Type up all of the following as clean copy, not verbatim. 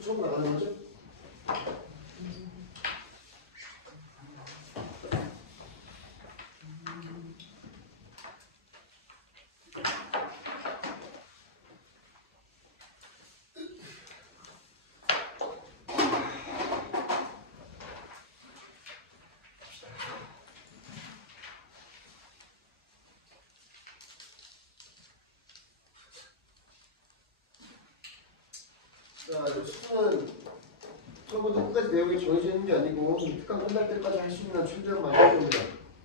처음 나가는 거죠? 자, 수는 처음부터 끝까지 내용이 정해져 있는 게 아니고 특강 끝날 때까지 할 수 있는 최대한 많이 할 겁니다.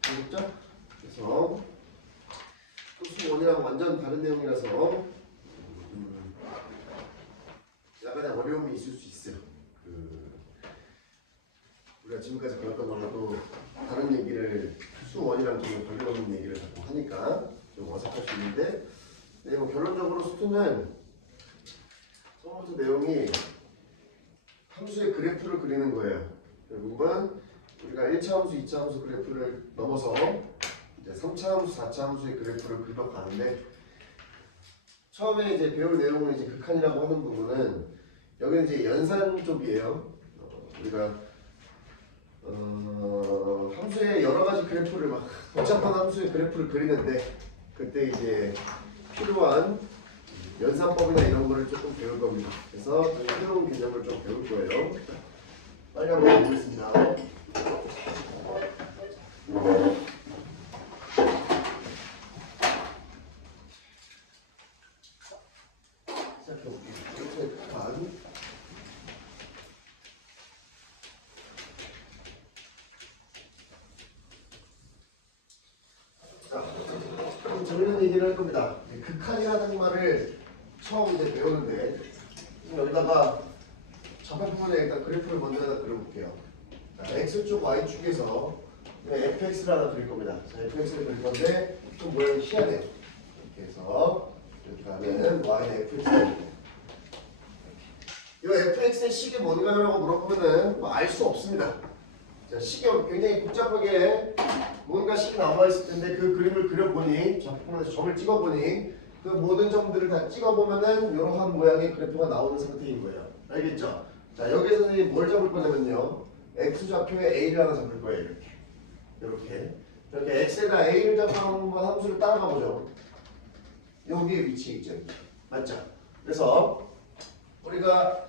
알겠죠? 그래서 수 원이랑 완전 다른 내용이라서 약간의 어려움이 있을 수 있어요. 우리가 지금까지 배웠던 거라도 다른 얘기를 수 원이랑 좀 관련없는 얘기를 자꾸 하니까 좀 어색할 수 있는데, 네, 뭐 결론적으로 수는 처음부터 내용이 함수의 그래프를 그리는 거예요. 결국은 우리가 1차 함수, 2차 함수 그래프를 넘어서 이제 3차 함수, 4차 함수의 그래프를 그려가는데, 처음에 이제 배울 내용은 이제 극한이라고 하는 부분은 여기는 이제 연산 쪽이에요. 우리가 함수의 여러 가지 그래프를 막 복잡한 함수의 그래프를 그리는데, 그때 이제 필요한 연산법이나 이런 거를 조금 배울 겁니다. 그래서 새로운 개념을 좀 배울 거예요. 빨리 한번 보겠습니다. 시작해볼게요. 이렇게 반. 자, 그럼 재밌는 얘기를 할 겁니다. 극한이라는 말을 처음 이제 배우는데, 여기다가 좌표부분에 일단 그래프를 먼저 하나 그려볼게요. 자, x축, y축에서 fx를 하나 그릴 겁니다. 자, fx를 그릴 건데 좀 모양이 희한해요. 이렇게 해서 이렇게 하면 y는 fx. 이 fx의 식이 뭔가요? 라고 물어보면은 뭐 알 수 없습니다. 자, 식이 굉장히 복잡하게 뭔가 식이 남아있을 텐데, 그 그림을 그려보니, 좌표부분에서 점을 찍어보니 그 모든 점들을 다 찍어보면은 이러한 모양의 그래프가 나오는 상태인 거예요. 알겠죠? 자, 여기서 선생님이 뭘 잡을 거냐면요, x좌표에 a를 하나 잡을 거예요. 이렇게 x에다 a를 잡고 한번 함수를 따라가 보죠. 여기에 위치해 있죠. 맞죠? 그래서 우리가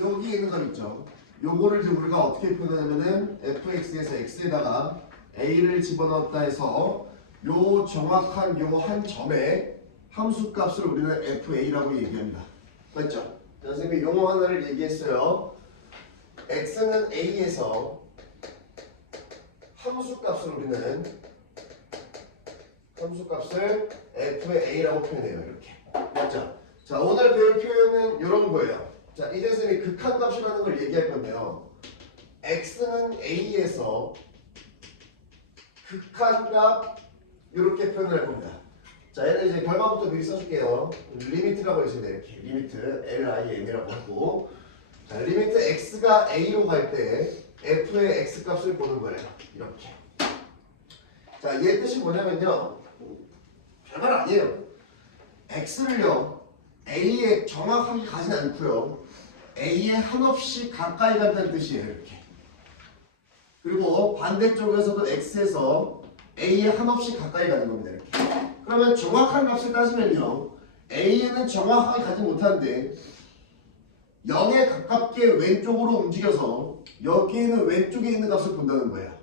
여기 있는 점 있죠. 요거를 이제 우리가 어떻게 표현하냐면은 fx에서 x에다가 a를 집어넣었다 해서 요 정확한 요 한 점의 함수 값을 우리는 fa라고 얘기합니다. 맞죠? 자, 선생님이 용어 하나를 얘기했어요. x는 a에서 함수 값을 우리는 함수 값을 f의 a라고 표현해요. 이렇게. 맞죠? 자, 오늘 배울 표현은 이런 거예요. 자, 이제 선생님이 극한값이라는 걸 얘기할 건데요, x는 a에서 극한값 이렇게 표현을 할 겁니다. 자, 얘는 이제 결과부터 미리 써줄게요. 리미트라고 해주시면 돼요. 이렇게 리미트 LIM이라고 하고, 자, 리미트 x가 a로 갈 때 f의 x 값을 보는 거예요. 이렇게. 자, 얘 뜻이 뭐냐면요, 별말 아니에요. x를요 a에 정확하게 가진 않고요, a에 한없이 가까이 간다는 뜻이에요. 이렇게. 그리고 반대쪽에서도 x에서 a에 한없이 가까이 가는 겁니다. 이렇게. 그러면 정확한 값을 따지면요, a에는 정확하게 가지 못하는데 0에 가깝게 왼쪽으로 움직여서 여기에는 왼쪽에 있는 값을 본다는 거예요.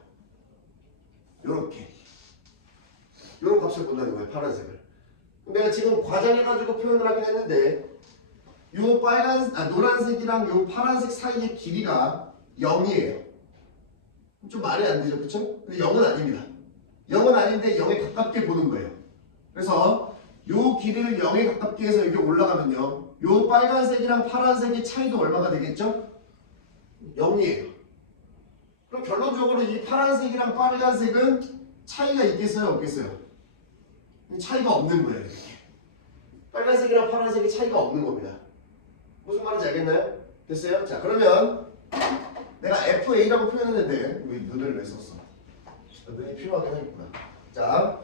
요렇게. 요런 값을 본다는 거예요. 파란색을. 내가 지금 과장해가지고 표현을 하긴 했는데, 요 노란색이랑 요 파란색 사이의 길이가 0이에요. 좀 말이 안 되죠, 그쵸? 근데 0은 아닙니다. 0은 아닌데 0에 가깝게 보는 거예요. 그래서 요 길이를 0에 가깝게 해서 여기 올라가면요, 요 빨간색이랑 파란색의 차이도 얼마가 되겠죠? 0이에요. 그럼 결론적으로 이 파란색이랑 빨간색은 차이가 있겠어요, 없겠어요? 차이가 없는 거예요. 이렇게. 빨간색이랑 파란색이 차이가 없는 겁니다. 무슨 말인지 알겠나요? 됐어요? 자, 그러면 내가 FA라고 표현했는데 왜 눈을 왜 썼어? 눈이 필요하긴 하겠구나. 자,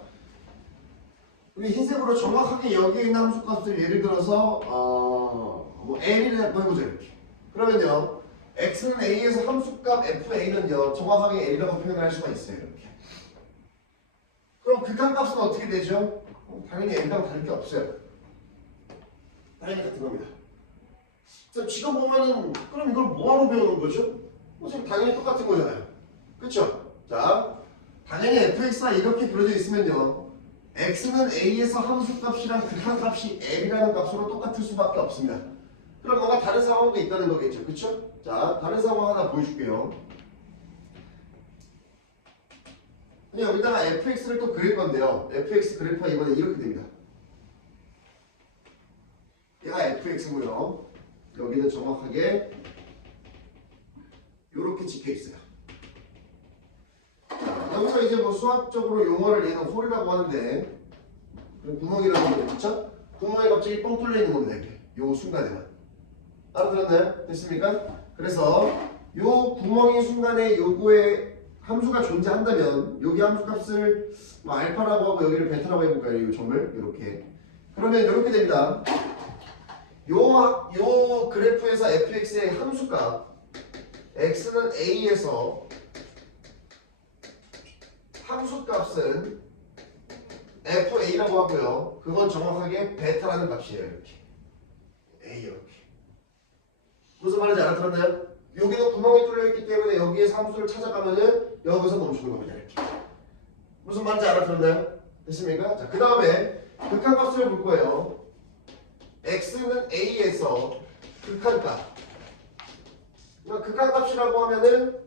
우리 흰색으로 정확하게 여기에 있는 함수값을 예를 들어서 뭐 L이라고 해보죠 이렇게. 그러면요 x는 a에서 함수값 fa는요 정확하게 L이라고 표현할 수가 있어요 이렇게. 그럼 극한값은 어떻게 되죠? 당연히 L이랑 다를 게 없어요. 당연히 같은 겁니다. 자, 지금 보면은 그럼 이걸 뭐하러 배우는 거죠? 지금 당연히 똑같은 거잖아요. 그쵸? 자, 당연히 fx가 이렇게 그려져 있으면요 x는 a에서 함수값이랑 극한값이 L이라는 값으로 똑같을 수밖에 없습니다. 그럼 뭔가 다른 상황도 있다는 거겠죠. 그쵸? 자, 다른 상황 하나 보여줄게요. 여기다가 fx를 또 그릴 건데요. fx 그래프가 이번에 이렇게 됩니다. 얘가 fx고요. 여기는 정확하게 이렇게 찍혀 있어요. 자, 여기서 이제 뭐 수학적으로 용어를 얘는 홀이라고 하는데 구멍이라고 하는 거 그쵸? 구멍이 갑자기 뻥 뚫려 있는 겁니다. 이렇게. 요 순간에만. 알아들었나요? 됐습니까? 그래서 요 구멍이 순간에 요거에 함수가 존재한다면 여기 함수값을 뭐 알파라고 하고 여기를 베타라고 해볼까요? 요 점을 이렇게. 그러면 이렇게 됩니다. 요 그래프에서 fx의 함수값 x는 a에서 함수값은 fa라고 하고요. 그건 정확하게 베타라는 값이에요. 이렇게 a 이렇게. 무슨 말인지 알아들었나요? 여기는 구멍이 뚫려있기 때문에 여기에서 함수를 찾아가면은 여기서 멈추는 겁니다. 이렇게. 무슨 말인지 알아들었나요? 됐습니까? 자, 그 다음에 극한값을 볼 거예요. x는 a에서 극한값. 그러니까 극한값이라고 하면은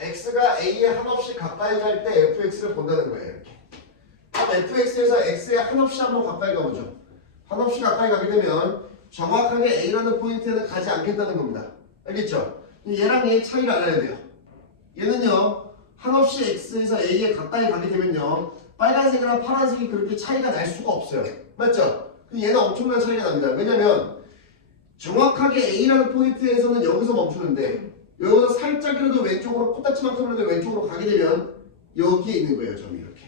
x가 a에 한없이 가까이 갈 때 fx를 본다는 거예요. 이렇게. 그럼 fx에서 x에 한없이 한번 가까이 가보죠. 한없이 가까이 가게 되면 정확하게 a라는 포인트에는 가지 않겠다는 겁니다. 알겠죠? 얘랑 얘의 차이를 알아야 돼요. 얘는요 한없이 x에서 a에 가까이 가게 되면요 빨간색이랑 파란색이 그렇게 차이가 날 수가 없어요. 맞죠? 근데 얘는 엄청난 차이가 납니다. 왜냐면 정확하게 a라는 포인트에서는 여기서 멈추는데 여기서 살짝이라도 왼쪽으로 코딱지만큼이라도 왼쪽으로 가게 되면 여기에 있는 거예요. 점이 이렇게.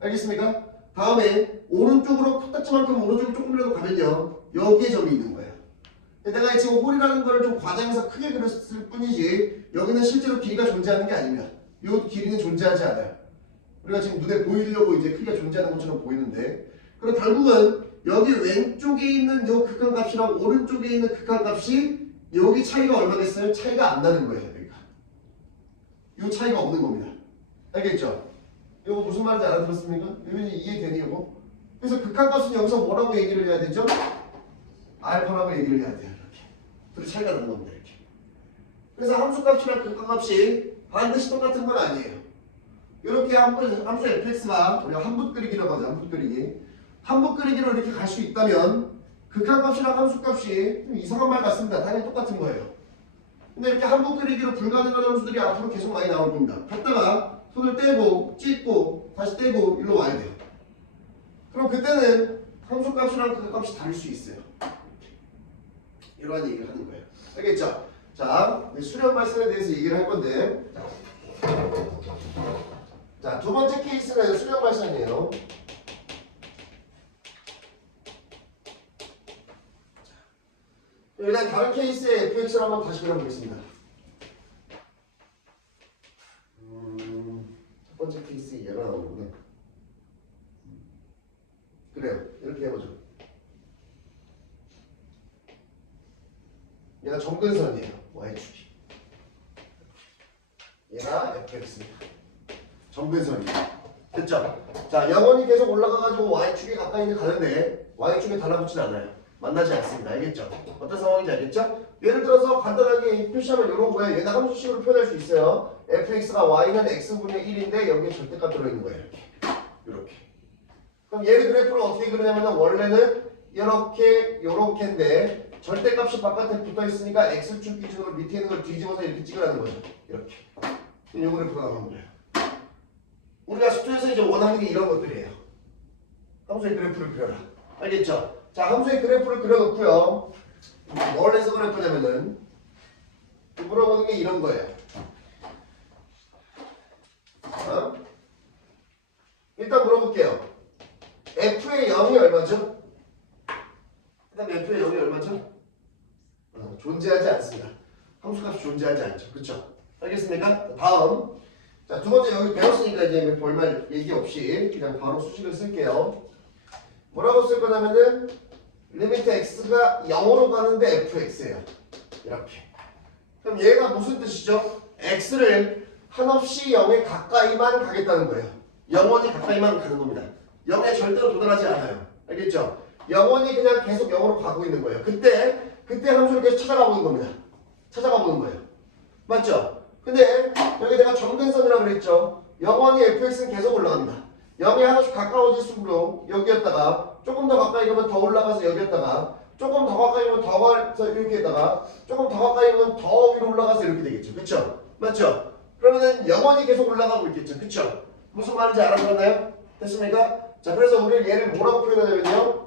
알겠습니까? 다음에 오른쪽으로 코딱지만큼 오른쪽으로 조금이라도 가면요 여기에 점이 있는 거예요. 내가 지금 홀이라는 걸 좀 과장해서 크게 그렸을 뿐이지 여기는 실제로 길이가 존재하는 게 아닙니다. 이 길이는 존재하지 않아요. 우리가 지금 눈에 보이려고 이제 크기가 존재하는 것처럼 보이는데 그럼 결국은 여기 왼쪽에 있는 요 극한값이랑 오른쪽에 있는 극한값이 여기 차이가 얼마겠어요? 차이가 안 나는 거예요. 여기가. 요 차이가 없는 겁니다. 알겠죠? 이거 무슨 말인지 알아들었습니까? 이거 이해되니 이거? 그래서 극한값은 여기서 뭐라고 얘기를 해야 되죠? 알파라고 얘기를 해야 돼요. 이렇게. 둘이 차이가 나는 겁니다. 이렇게. 그래서 함수값이랑 극한값이 반드시 똑같은 건 아니에요. 이렇게 함수 fx가 우리가 한붓 그리기라고 하죠. 한붓 그리기. 한붓 그리기로 이렇게 갈 수 있다면 극한값이랑 함수값이 좀 이상한 말 같습니다. 당연히 똑같은 거예요. 근데 이렇게 한붓 그리기로 불가능한 함수들이 앞으로 계속 많이 나올 겁니다. 갔다가 손을 떼고 찍고 다시 떼고 일로 와야 돼요. 그럼 그때는 함수값이랑 극한값이 다를 수 있어요. 이러한 얘기를 하는 거예요. 알겠죠? 자, 수렴 발산에 대해서 얘기를 할 건데 자, 두 번째 케이스가 수렴 발산이에요. 일단 다른 케이스의 fx를 한번 다시 그려보겠습니다. 첫 번째 케이스 얘가 나오는구나. 그래요. 이렇게 해보죠. 얘가 점근선이에요. y축이. 얘가 fx입니다. 점근선이에요. 됐죠? 자, 영원히 계속 올라가가지고 y축에 가까이 가는데 y축에 달라붙진 않아요. 만나지 않습니다. 알겠죠? 어떤 상황인지 알겠죠? 예를 들어서 간단하게 표시하면 이런 거예요. 얘는 함수식으로 표현할 수 있어요. fx가 y는 x분의 1인데 여기에 절대값 들어있는 거예요. 이렇게. 그럼 얘를 그래프를 어떻게 그리냐면 원래는 요렇게인데 절대값이 바깥에 붙어있으니까 x축 기준으로 밑에 있는 걸 뒤집어서 이렇게 찍으라는 거죠. 이렇게. 요 그래프가 나오는 거예요. 우리가 수투에서 이제 원하는 게 이런 것들이에요. 함수의 그래프를 그려라. 알겠죠? 자, 함수의 그래프를 그려놓고요. 뭘 해석을 할 거냐면은 물어보는 게 이런 거예요. 일단 물어볼게요. f의 0이 얼마죠? 그 다음에 함수값이 존재하지 않죠. 그렇죠? 알겠습니까? 다음. 자, 두 번째 여기 배웠으니까 이제 별말 얘기 없이 그냥 바로 수식을 쓸게요. 뭐라고 쓸 거냐면은 리미트 x가 0으로 가는데 fx예요. 이렇게. 그럼 얘가 무슨 뜻이죠? x를 한없이 0에 가까이만 가겠다는 거예요. 영원히 가까이만 가는 겁니다. 0에 절대로 도달하지 않아요. 알겠죠? 영원히 그냥 계속 0으로 가고 있는 거예요. 그때 함수를 계속 찾아가고 있는 겁니다. 찾아가 보는 거예요. 맞죠? 근데 여기 내가 점근선이라고 그랬죠? 영원히 fx는 계속 올라갑니다. 0에 하나씩 가까워질수록 여기였다가 조금 더 가까이 가면 더 올라가서 여기였다가 조금 더 가까이 가면 더 가서 이렇게 했다가 조금 더 가까이 가면 더 위로 올라가서 이렇게 되겠죠. 그쵸? 맞죠? 그러면은 영원히 계속 올라가고 있겠죠. 그쵸? 무슨 말인지 알아들었나요? 됐습니까? 자, 그래서 우리 얘를 뭐라고 표현하냐면요.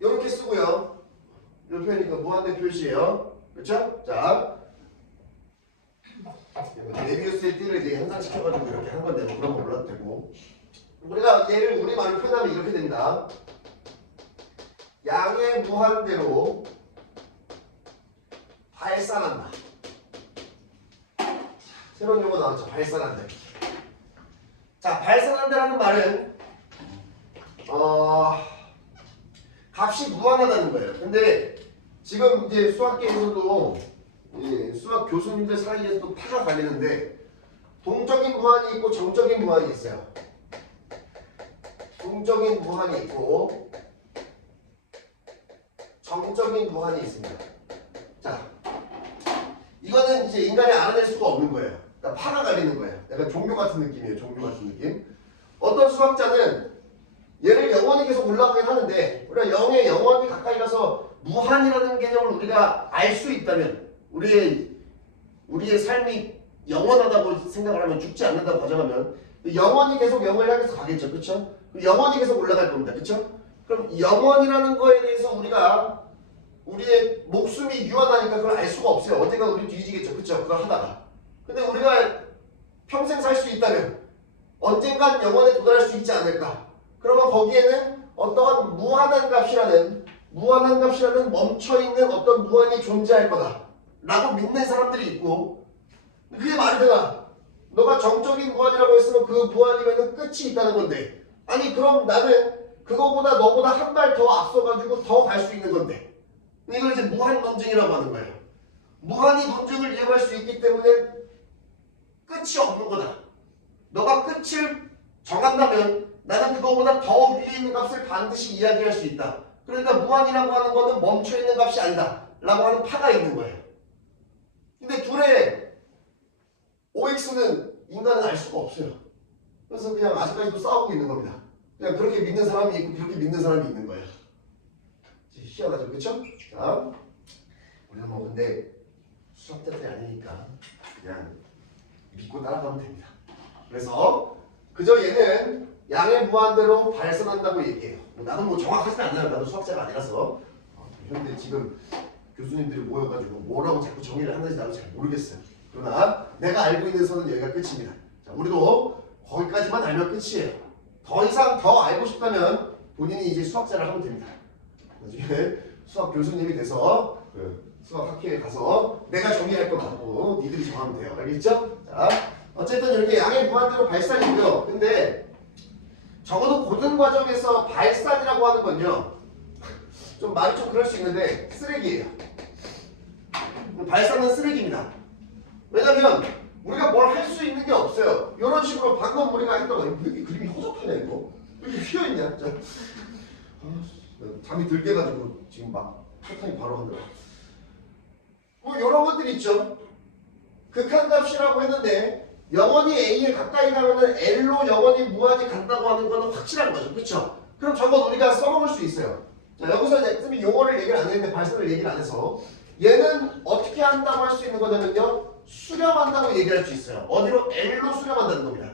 이렇게 쓰고요. 이런 표현이니까 무한대 표시예요. 그쵸? 자, 메비우스의 띠를 이제 현상시켜가지고 이렇게 한 건데 뭐 그런 거 몰라도 되고. 우리가 얘를 우리말로 표현하면 이렇게 됩니다. 양의 무한대로 발산한다. 새로운 용어 나왔죠. 발산한다. 자, 발산한다라는 말은 값이 무한하다는 거예요. 근데 지금 이제 수학계에서도 수학 교수님들 사이에서도 파가 갈리는데 동적인 무한이 있고 정적인 무한이 있어요. 동적인 무한이 있고 정적인 무한이 있습니다. 자, 이거는 이제 인간이 알아낼 수가 없는 거예요. 그러니까 파가 갈리는 거예요. 약간 종교 같은 느낌이에요. 종교 같은 느낌. 어떤 수학자는 얘를 영원히 계속 올라가긴 하는데 우리가 0에 영원히 가까이 가서 무한이라는 개념을 우리가 알 수 있다면 우리의 삶이 영원하다고 생각을 하면 죽지 않는다고 가정하면 영원히 계속 0을 향해서 가겠죠. 그렇죠? 영원히 계속 올라갈 겁니다. 그렇죠? 그럼 영원이라는 거에 대해서 우리의 목숨이 유한하니까 그걸 알 수가 없어요. 언젠가 우리 뒤지겠죠. 그렇죠? 그걸 하다가. 근데 우리가 평생 살 수 있다면 언젠간 영원에 도달할 수 있지 않을까? 그러면 거기에는 어떠한 무한한 값이라는 멈춰있는 어떤 무한이 존재할 거다 라고 믿는 사람들이 있고, 그게 말이 되나? 너가 정적인 무한이라고 했으면 그 무한이면 끝이 있다는 건데, 아니 그럼 나는 그거보다 너보다 한 발 더 앞서가지고 더 갈 수 있는 건데, 이걸 이제 무한 논증이라고 하는 거예요. 무한히 논증을 이해할 수 있기 때문에 끝이 없는 거다. 너가 끝을 정한다면 나는 그거보다 더 위에 있는 값을 반드시 이야기할 수 있다. 그러니까 무한이라고 하는 거는 멈춰있는 값이 아니다 라고 하는 파가 있는 거예요. 근데 둘의 OX는 인간은 알 수가 없어요. 그래서 그냥 아직까지도 싸우고 있는 겁니다. 그냥 그렇게 믿는 사람이 있고 그렇게 믿는 사람이 있는 거예요. 희한하죠, 그렇죠? 자, 우리는 뭐 근데 수학자들이 아니니까 그냥 믿고 따라가면 됩니다. 그래서 그저 얘는 양의 무한대로 발산한다고 얘기해요. 나도 뭐 정확하진 않나요. 나도 수학자가 아니라서. 현대 지금 교수님들이 모여가지고 뭐라고 자꾸 정의를 하는지 나도 잘 모르겠어요. 그러나 내가 알고 있는 선은 여기가 끝입니다. 자, 우리도 거기까지만 알면 끝이에요. 더 이상 더 알고 싶다면 본인이 이제 수학자를 하면 됩니다. 나중에 수학 교수님이 돼서 수학학회에 가서 내가 정의할 거 맞고 니들이 정하면 돼요. 알겠죠? 자, 어쨌든 이렇게 양의 무한대로 발산이고요. 근데 적어도 고등 과정에서 발산이라고 하는 건요, 좀 말이 좀 그럴 수 있는데 쓰레기예요. 발산은 쓰레기입니다. 왜냐면 우리가 뭘 할 수 있는 게 없어요. 이런 식으로 방금 우리가 했던 거, 왜 이렇게 그림이 허접하냐 이거? 왜 이렇게 휘어있냐? 자, 잠이 들게 가지고 지금 막 패턴이 바로 한다. 뭐 이런 것들이 있죠. 극한값이라고 했는데 영원히 A에 가까이 가면은 L로 영원히 무한히 간다고 하는 거는 확실한 거죠. 그렇죠? 그럼 저건 우리가 써먹을 수 있어요. 자, 여기서 이제 용어를 얘기를 안 했는데 발산을 얘기를 안 해서 얘는 어떻게 한다고 할 수 있는 거냐면요, 수렴한다고 얘기할 수 있어요. 어디로? L로 수렴한다는 겁니다.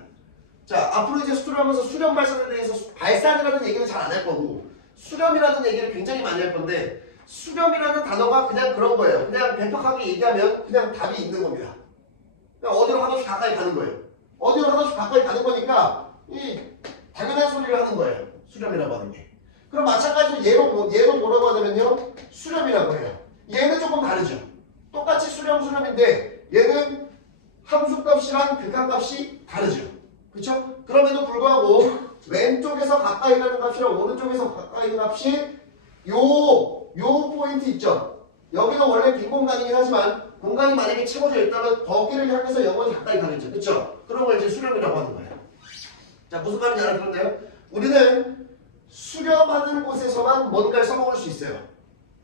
자, 앞으로 이제 수렴하면서 수렴 발산에 대해서 발산이라는 얘기는 잘 안 할 거고 수렴이라는 얘기를 굉장히 많이 할 건데, 수렴이라는 단어가 그냥 그런 거예요. 그냥 백박하게 얘기하면 그냥 답이 있는 겁니다. 그냥 어디로 하나씩 가까이 가는 거예요. 어디로 하나씩 가까이 가는 거니까 이 당연한 소리를 하는 거예요. 수렴이라고 하는 게. 그럼 마찬가지로 얘도 뭐라고 하냐면요, 수렴이라고 해요. 얘는 조금 다르죠. 똑같이 수렴인데 얘는 함수값이랑 극한값이 다르죠. 그렇죠? 그럼에도 불구하고 왼쪽에서 가까이 가는 값이랑 오른쪽에서 가까이 가는 값이 요 포인트 있죠. 여기는 원래 빈 공간이긴 하지만 공간이 만약에 채워져 있다면 거기를 향해서 영원히 가까이 가겠죠. 그렇죠? 그런 걸 이제 수렴이라고 하는 거예요. 자, 무슨 말인지 알아들었나요? 우리는 수렴하는 곳에서만 뭔가를 써먹을 수 있어요.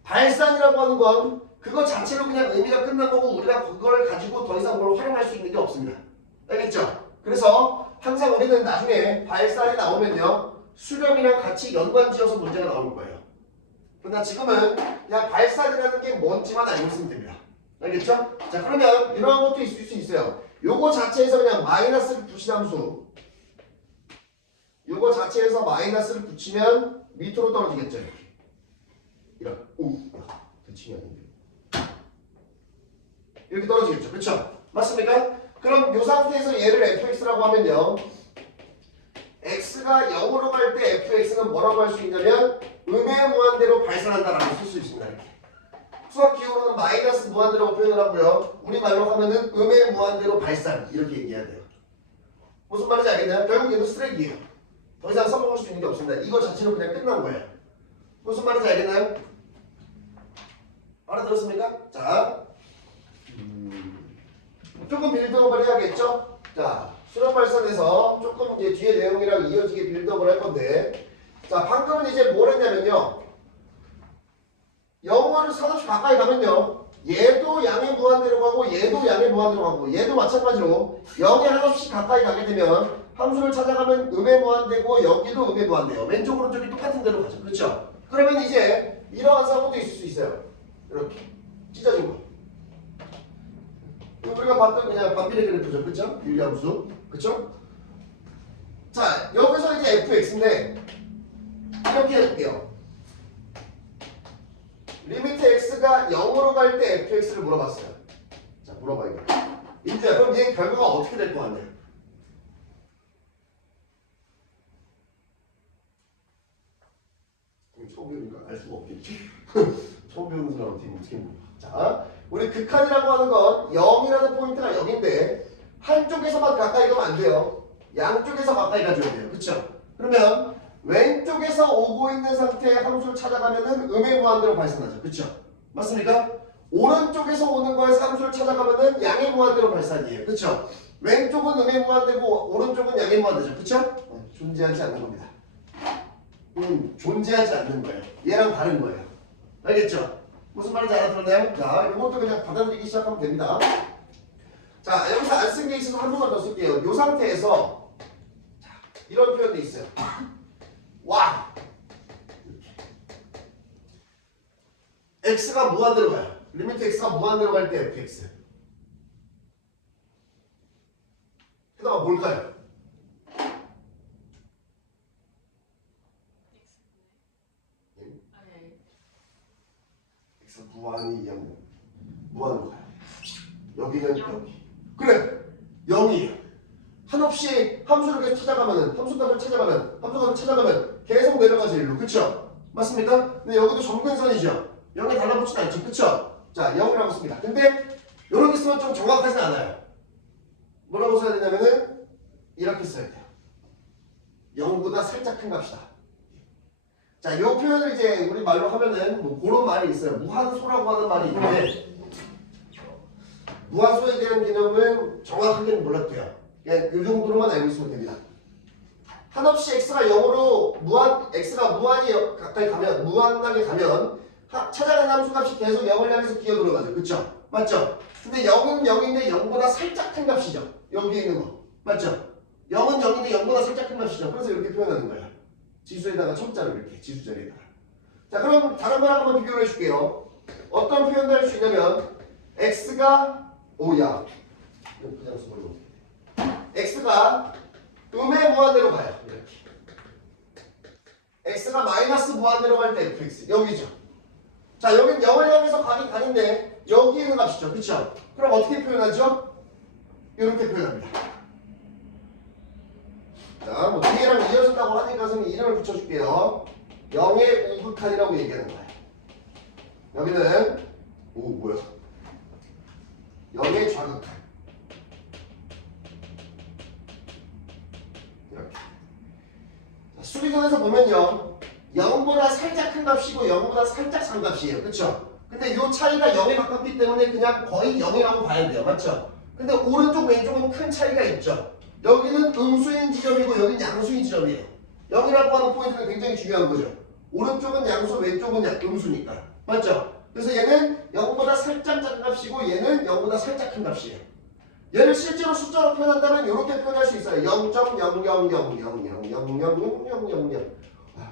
발산이라고 하는 건 그거 자체로 그냥 의미가 끝난 거고 우리가 그걸 가지고 더 이상 뭘 활용할 수 있는 게 없습니다. 알겠죠? 그래서 항상 우리는 나중에 발산이 나오면요 수렴이랑 같이 연관지어서 문제가 나올 거예요. 그러나 지금은 그냥 발산이라는 게 뭔지만 알고 있으면 됩니다. 알겠죠? 자, 그러면 이러한 것도 있을 수 있어요. 요거 자체에서 그냥 마이너스를 붙인 함수, 요거 자체에서 마이너스를 붙이면 밑으로 떨어지겠죠. 이렇게. 대칭이 아닌데. 이렇게 떨어지겠죠. 그렇죠? 맞습니까? 그럼 이 상태에서 얘를 fx라고 하면요. x가 0으로 갈 때 fx는 뭐라고 할 수 있냐면 음의 무한대로 발산한다라고 쓸 수 있습니다. 이렇게. 수학 기호로는 마이너스 무한대라고 표현을 하고요. 우리말로 하면은 음의 무한대로 발산 이렇게 얘기해야 돼요. 무슨 말인지 알겠나요? 결국 얘도 쓰레기예요. 더 이상 써먹을 수 있는 게 없습니다. 이거 자체로 그냥 끝난 거예요. 무슨 말인지 알겠나요? 알아들었습니까? 자, 조금 빌드업을 해야겠죠? 자, 수렴 발산에서 조금 이제 뒤에 내용이랑 이어지게 빌드업을 할 건데, 자, 방금은 이제 뭘 했냐면요. 영어를 산없이 가까이 가면요. 얘도 양의 무한대로 가고, 얘도 양의 무한대로 가고, 얘도 마찬가지로 0에 한없이 가까이 가게 되면 함수를 찾아가면 음의 무한대고, 여기도 음의 무한대요. 왼쪽, 오른쪽이 똑같은 데로 가죠. 그렇죠? 그러면 이제 이러한 사고도 있을 수 있어요. 이렇게 찢어진 거. 우리가 봤던 그냥 반비례 그래프죠. 그쵸? 유리함수. 그쵸? 자, 여기서 이제 fx인데 이렇게 해볼게요. 리미트 x가 0으로 갈 때 fx를 물어봤어요. 자, 물어봐 이거. 인주야, 그럼 얘 결과가 어떻게 될 것 같냐? 처음 배우니까 알 수가 없겠지? 처음 배우는 사람한테 어떻게 물어봐. 자, 우리 극한이라고 하는 건 0이라는 포인트가 0인데 한쪽에서만 가까이 가면 안 돼요. 양쪽에서 가까이 가줘야 돼요. 그쵸? 그러면 왼쪽에서 오고 있는 상태의 함수를 찾아가면은 음의 무한대로 발산하죠. 그쵸? 맞습니까? 오른쪽에서 오는 거에서 함수를 찾아가면은 양의 무한대로 발산이에요. 그쵸? 왼쪽은 음의 무한대고 오른쪽은 양의 무한대죠. 그쵸? 존재하지 않는 겁니다. 존재하지 않는 거예요. 얘랑 다른 거예요. 알겠죠? 무슨 말인지 알아들었나요? 자, 이것도 그냥 받아들이기 시작하면 됩니다. 자, 여기서 안 쓴 게 있어서 한 번만 더 쓸게요. 이 상태에서 자, 이런 표현이 있어요. 와! x가 무한대로 가요. 리미트 x가 무한대로 갈 때 fx. 해당은 뭘까요? x 무한이 0. 무한으로 가요. 여기는 여기. 그래! 0이에요. 한없이 함수를 계속 찾아가면은, 함수값을 찾아가면 계속 내려가죠, 일로. 그쵸? 맞습니까? 근데 여기도 점근선이죠. 0에 달라붙지는 않죠. 그쵸? 자, 0이라고 씁니다. 근데 이렇게 쓰면 좀 정확하진 않아요. 뭐라고 써야 되냐면은 이렇게 써야 돼요. 0보다 살짝 큰 값이다. 자, 이 표현을 이제 우리 말로 하면은 뭐 그런 말이 있어요. 무한소라고 하는 말이 있는데 무한소에 대한 개념은 정확하게는 몰라도 돼요. 그냥 이 정도로만 알고 있으면 됩니다. 한없이 x가 0으로 x가 무한이 가까이 가면, 무한하게 가면 찾아가는 함수값이 계속 0을 향해서 기어 들어가죠. 그쵸? 맞죠? 근데 0은 0인데 0보다 살짝 큰 값이죠. 여기에 있는 거. 맞죠? 0은 0인데 0보다 살짝 큰 값이죠. 그래서 이렇게 표현하는 거예요. 지수에다가 첨자를 이렇게, 지수 자리에다가. 자, 그럼 다른 거랑 한번 비교를 해줄게요. 어떤 표현도 할 수 있냐면 x가 오야. 그냥 써버리고. x가 음의 무한대로 가요. 이렇게. x가 마이너스 무한대로 갈 때 fx. 여기죠. 자, 여긴 0을 향해서 가긴 가는데 여기 있는 값이죠. 그쵸? 그럼 어떻게 표현하죠? 이렇게 표현합니다. 자, 뭐 뒤에랑 이어진다고 하니까 이름을 붙여줄게요. 0의 우극한이라고 얘기하는 거예요. 여기는 오 뭐야? 0의 좌극한. 이렇게. 자, 수비선에서 보면요. 0보다 살짝 큰 값이고 0보다 살짝 산 값이에요. 그쵸? 근데 이 차이가 0에 가깝기 때문에 그냥 거의 0이라고 봐야 돼요. 맞죠? 근데 오른쪽 왼쪽은 큰 차이가 있죠. 여기는 음수인 지점이고 여기는 양수인 지점이에요. 0이라고 하는 포인트는 굉장히 중요한 거죠. 오른쪽은 양수, 왼쪽은 음수니까. 맞죠? 그래서 얘는 0보다 살짝 작은 값이고 얘는 0보다 살짝 큰 값이에요. 얘를 실제로 숫자로 표현한다면 이렇게 표현할 수 있어요. 0.0000000000.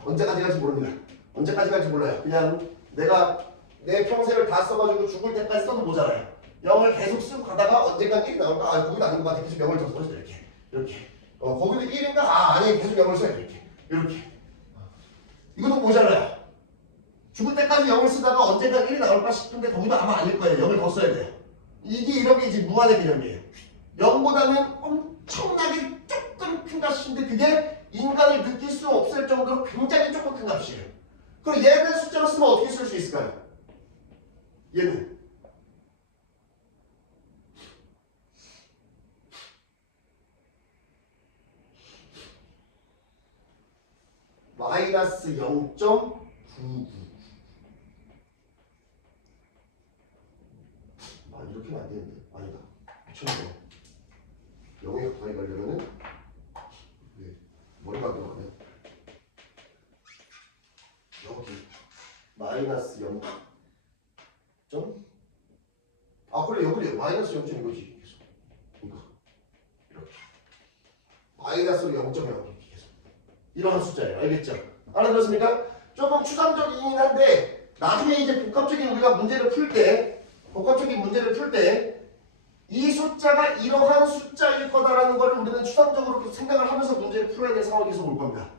언제까지 갈지 모릅니다. 언제까지 갈지 몰라요. 그냥 내가 내 평생을 다 써가지고 죽을 때까지 써도 모자라요. 0을 계속 쓰고 가다가 언젠가 1이 나올까? 아, 거기도 아닌 것 같아. 계속 0을 더 써서 이렇게. 거기도 1인가? 아, 아니, 계속 0을 써야 돼. 이렇게. 이것도 모자라요. 죽을 때까지 0을 쓰다가 언젠가 1이 나올까 싶은데 거기도 아마 아닐 거예요. 0을 더 써야 돼요. 이게 이렇게 이제 무한의 개념이에요. 0보다는 엄청나게 조금 큰 값인데 그게 인간을 느낄 수 없을 정도로 굉장히 조금 큰 값이에요. 그럼 얘를 숫자로 쓰면 어떻게 쓸 수 있을까요? 얘는 마이너스 0.99. 아 이렇게는 안 되는데. 아니다. 미쳤네. 0에 가까이 가려면은 머리가 안 들어가네. 여기 마이너스 0. 아 그래 여기 마이너스 0점 이거지 계속. 이거 이렇게 마이너스로 0.0 이렇게 계속 이런 숫자예요. 알겠죠? 알아들었습니까? 조금 추상적이긴 한데 나중에 이제 복합적인 우리가 문제를 풀 때 이 숫자가 이러한 숫자일 거다라는 걸 우리는 추상적으로 생각을 하면서 문제를 풀어야 될 상황이 계속 올 겁니다.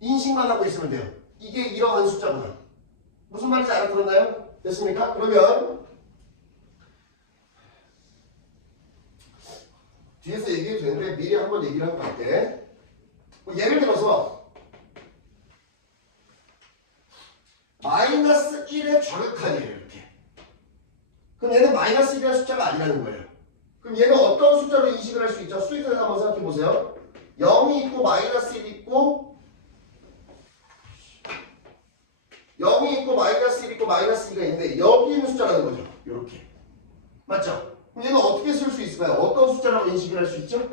인식만 하고 있으면 돼요. 이게 이러한 숫자구나. 무슨 말인지 알아들었나요? 됐습니까? 그러면 뒤에서 얘기해도 되는데 미리 한번 얘기를 하고 갈게. 예를 들어서 마이너스 1의 좌극한이에요. 이렇게. 그럼 얘는 마이너스 1이라는 숫자가 아니라는 거예요. 그럼 얘는 어떤 숫자로 인식을 할 수 있죠? 수익선에서 한번 생각해 보세요. 0이 있고 마이너스 1이 있고 0이 있고 마이너스 1이 있고 마이너스 2가 있는데 여기 있는 숫자라는 거죠. 이렇게. 맞죠? 그럼 얘는 어떻게 쓸 수 있을까요? 어떤 숫자라고 인식을 할 수 있죠?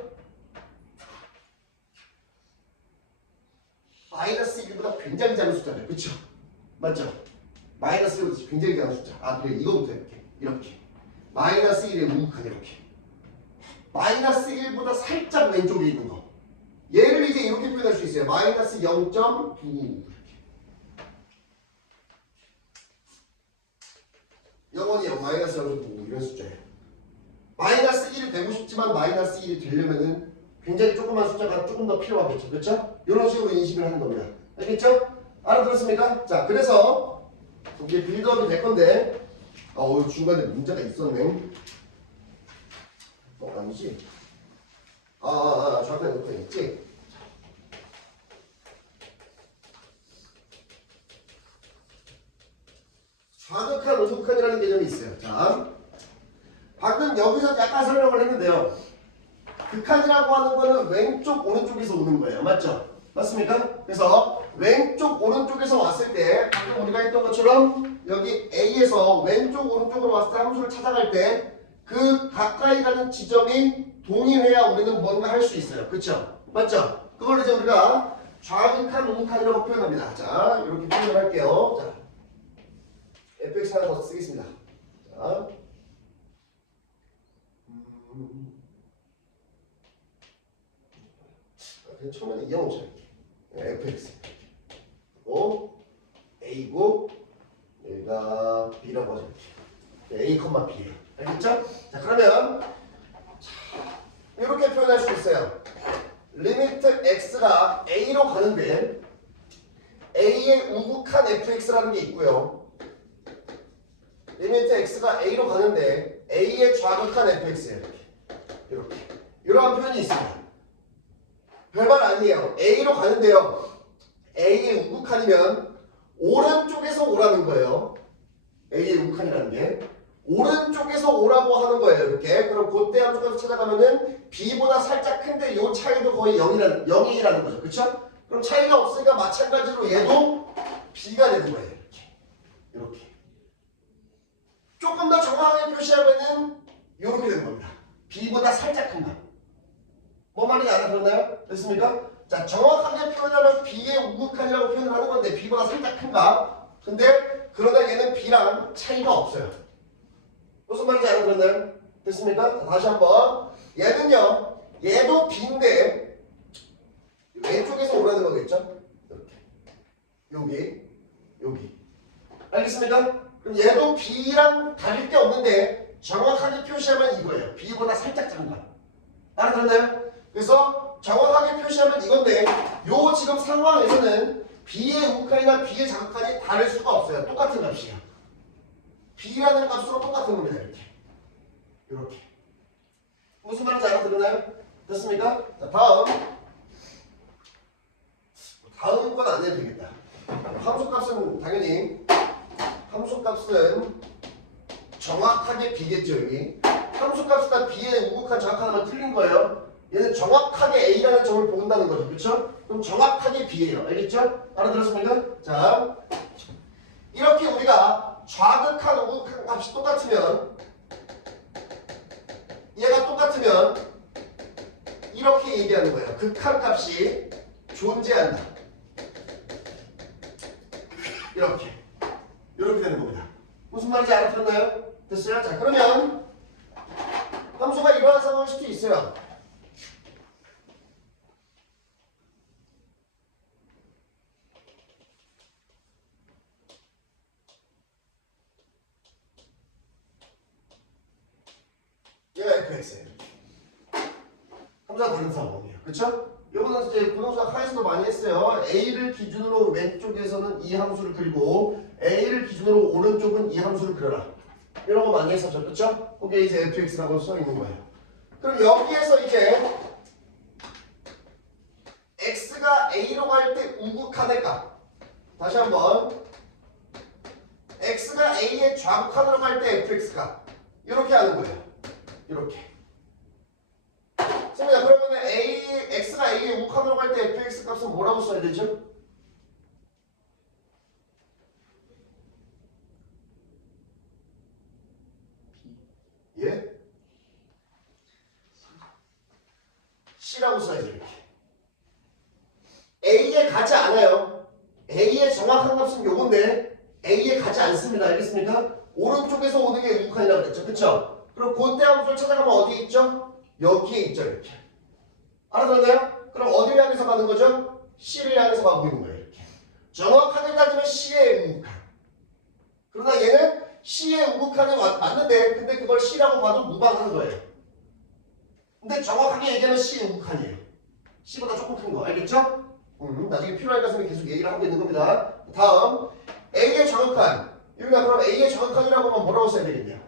마이너스 1보다 굉장히 작은 숫자죠. 그쵸? 맞죠? 마이너스 1보다 굉장히 작은 숫자. 아 그래 이거부터 이렇게. 마이너스 1의 우극한 이렇게. 마이너스 1보다 살짝 왼쪽에 있는 거. 얘를 이제 이렇게 표현할 수 있어요. 마이너스 0.99 영원히요. 마이너스 0.99 이런 숫자예요. 마이너스 1이 되고 싶지만 마이너스 1이 되려면은 굉장히 조그만 숫자가 조금 더 필요하겠죠. 그렇죠? 이런 식으로 인식을 하는 겁니다. 알겠죠? 알아들었습니까? 자, 그래서 이제 빌드업이 될 건데 중간에 문제가 있었네. 아니지? 좌표에 놓고 있지? 좌극한, 우극한이라는 개념이 있어요. 자, 방금 여기서 약간 설명을 했는데요. 극한이라고 하는 거는 왼쪽, 오른쪽에서 오는 거예요. 맞죠? 맞습니까? 그래서 왼쪽, 오른쪽에서 왔을 때 방금 우리가 했던 것처럼 여기 A에서 왼쪽, 오른쪽으로 왔을 때 함수를 찾아갈 때 그 가까이 가는 지점이 동일해야 우리는 뭔가 할 수 있어요. 그쵸? 맞죠? 그걸 이제 우리가 좌극한, 우극한이라고 표현합니다. 자, 이렇게 표현을 할게요. 자, fx 하나 더 쓰겠습니다. 자, 그냥 처음에는 이어놓자 이렇게. fx 그리고 a고 여기가 b라고 하죠. a, b예요. 알겠죠? 자 그러면 이렇게 표현할 수 있어요. 리미트 x가 a로 가는데 a의 우극한 fx라는 게 있고요. 리미트 x가 a로 가는데 a의 좌극한 fx예요. 이렇게 이러한 표현이 있습니다. 별말 아니에요. a로 가는데요. a의 우극한이면 오른쪽에서 오라는 거예요. A의 우칸이라는 게 오른쪽에서 오라고 하는 거예요. 이렇게. 그럼 그때 함수값을 찾아가면은 B보다 살짝 큰데 요 차이도 거의 0이라는 거죠. 그쵸? 그럼 차이가 없으니까 마찬가지로 얘도 B가 되는 거예요. 이렇게. 조금 더 정확하게 표시하면은 이렇게 되는 겁니다. B보다 살짝 큰 거. 뭐 말인지 알아들었나요? 됐습니까? 자, 정확하게 표현하면 B의 우극한이라고 표현을 하는 건데 B보다 살짝 큰가? 근데 그러다 얘는 B랑 차이가 없어요. 무슨 말인지 알아들었나요? 됐습니까? 자, 다시 한번. 얘는요, 얘도 B인데 왼쪽에서 오라는 거겠죠? 이렇게. 여기. 알겠습니까? 그럼 얘도 B랑 다를 게 없는데 정확하게 표시하면 이거예요. B보다 살짝 작은 거. 알아들었나요? 그래서 정확하게 표시하면 이건데 요 지금 상황에서는 B의 우극한이나 B의 자극한이 다를 수가 없어요. 똑같은 값이에요. B라는 값으로 똑같은 겁니다. 이렇게. 무슨 말인지 알아들었나요? 됐습니까? 자, 다음 건 안 해도 되겠다. 함수값은 당연히 함수값은 정확하게 B겠죠. 여기 함수값이나 B의 우극한 정확하면 틀린 거예요. 얘는 정확하게 A라는 점을 본다는 거죠. 그렇죠? 그럼 정확하게 B예요. 알겠죠? 알아들었습니까? 자, 이렇게 우리가 좌극한 우극한 값이 똑같으면 얘가 똑같으면 이렇게 얘기하는 거예요. 극한 값이 존재한다. 이렇게 되는 겁니다. 무슨 말인지 알아들었나요? 됐어요? 자, 그러면 함수가 이러한 상황일 수도 있어요. 얘가 fx예요. 함수가 다른 상황이에요. 그렇죠? 이거는 이제 고등수학 하에서도 많이 했어요. A를 기준으로 왼쪽에서는 이 함수를 그리고 A를 기준으로 오른쪽은 이 함수를 그려라. 이런 거 많이 했었죠. 그렇죠? 그게 이제 fx라고 써 있는 거예요. 그럼 여기에서 이제 x가 a로 갈 때 우극한의 값. 다시 한번. x가 a의 좌극한으로 갈 때 fx가 이렇게 하는 거예요. 이렇게. 자, 그러면 x가 a의 우극한으로 갈 때 fx 값은 뭐라고 써야 되죠? 예? C라고 써야죠. 이렇게. A에 가지 않아요. A의 정확한 값은 요건데 A에 가지 않습니다. 알겠습니까? 오른쪽에서 오는 게 우극한이라고 그랬죠. 그쵸? 그럼 그때 함수를 찾아가면 어디에 있죠? 여기에 있죠. 이렇게. 알아들었나요? 그럼 어디를 향해서 가는 거죠? C를 향해서 가고 있는 거예요. 이렇게. 정확하게 따지면 C의 우극한. 그러나 얘는 C의 우극한이 맞는데 근데 그걸 C라고 봐도 무방하는 거예요. 근데 정확하게 얘기하면 C의 우극한이에요. C보다 조금 큰 거. 알겠죠? 나중에 필요할 가슴에 계속 얘기를 하고 있는 겁니다. 다음 A의 정확한. 여기가 그럼 A의 정확한이라고 하면 뭐라고 써야 되겠냐?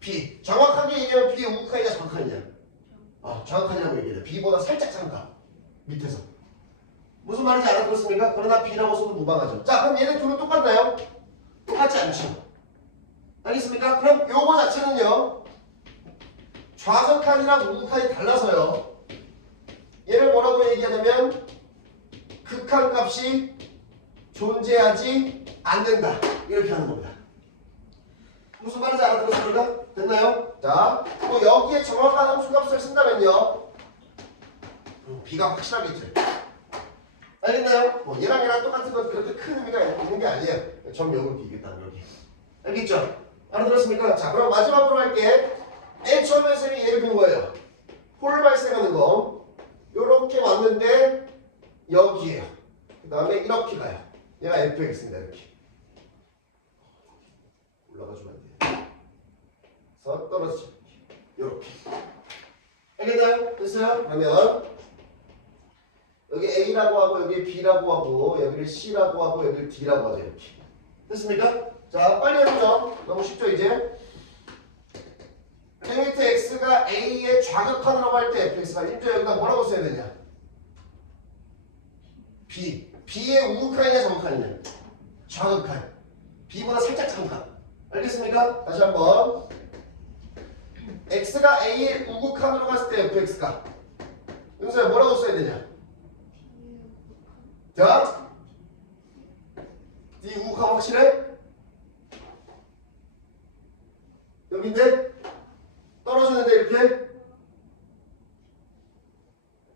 B. 정확하게 얘기하면 B의 우극한이냐 정확한이냐? 정확한이라고 얘기해요. B보다 살짝 작은 값. 밑에서. 무슨 말인지 알아들었습니까? 그러나 B라고 써도 무방하죠. 자, 그럼 얘네 둘은 똑같나요? 똑같지 않죠. 알겠습니까? 그럼 요거 자체는요. 좌극한이랑 우극한이 달라서요. 얘를 뭐라고 얘기하냐면 극한 값이 존재하지 않는다. 이렇게 하는 겁니다. 무슨 말인지 알아들었습니까? 됐나요? 자, 또 여기에 정확한 함수값을 쓴다면요. B가 확실하겠죠. 알겠나요? 얘랑 똑같은 건 그렇게 큰 의미가 있는 게 아니에요. 점 여기 이겠다. 여기. 알겠죠? 알아들었습니까? 자, 그럼 마지막으로 할게. 맨 처음에 쌤이 예를 든 거예요. 홀 발생하는 거. 요렇게 왔는데 여기에요. 그 다음에 이렇게 가요. 얘가 fx입니다. 이렇게. 올라가주면 안 돼요. 그래서 떨어지죠. 요렇게. 알겠나요? 됐어요? 그러면 여기 A라고 하고 여기 B라고 하고 여기를 C라고 하고 여기를 D라고 하죠. 이렇게. 됐습니까? 자, 빨리 해보죠. 너무 쉽죠 이제? 리미트 x가 a의 좌극한으로 갈 때 fx가 1조 여기다 뭐라고 써야 되냐? b. b의 우극한이냐 정극한이냐? 좌극한. b보다 살짝 작은 값. 알겠습니까? 다시 한번. x가 a의 우극한으로 갔을 때 fx가 은서야 뭐라고 써야 되냐? 자, 이 우극한 확실해? 여기인데? 떨어졌는데 이렇게?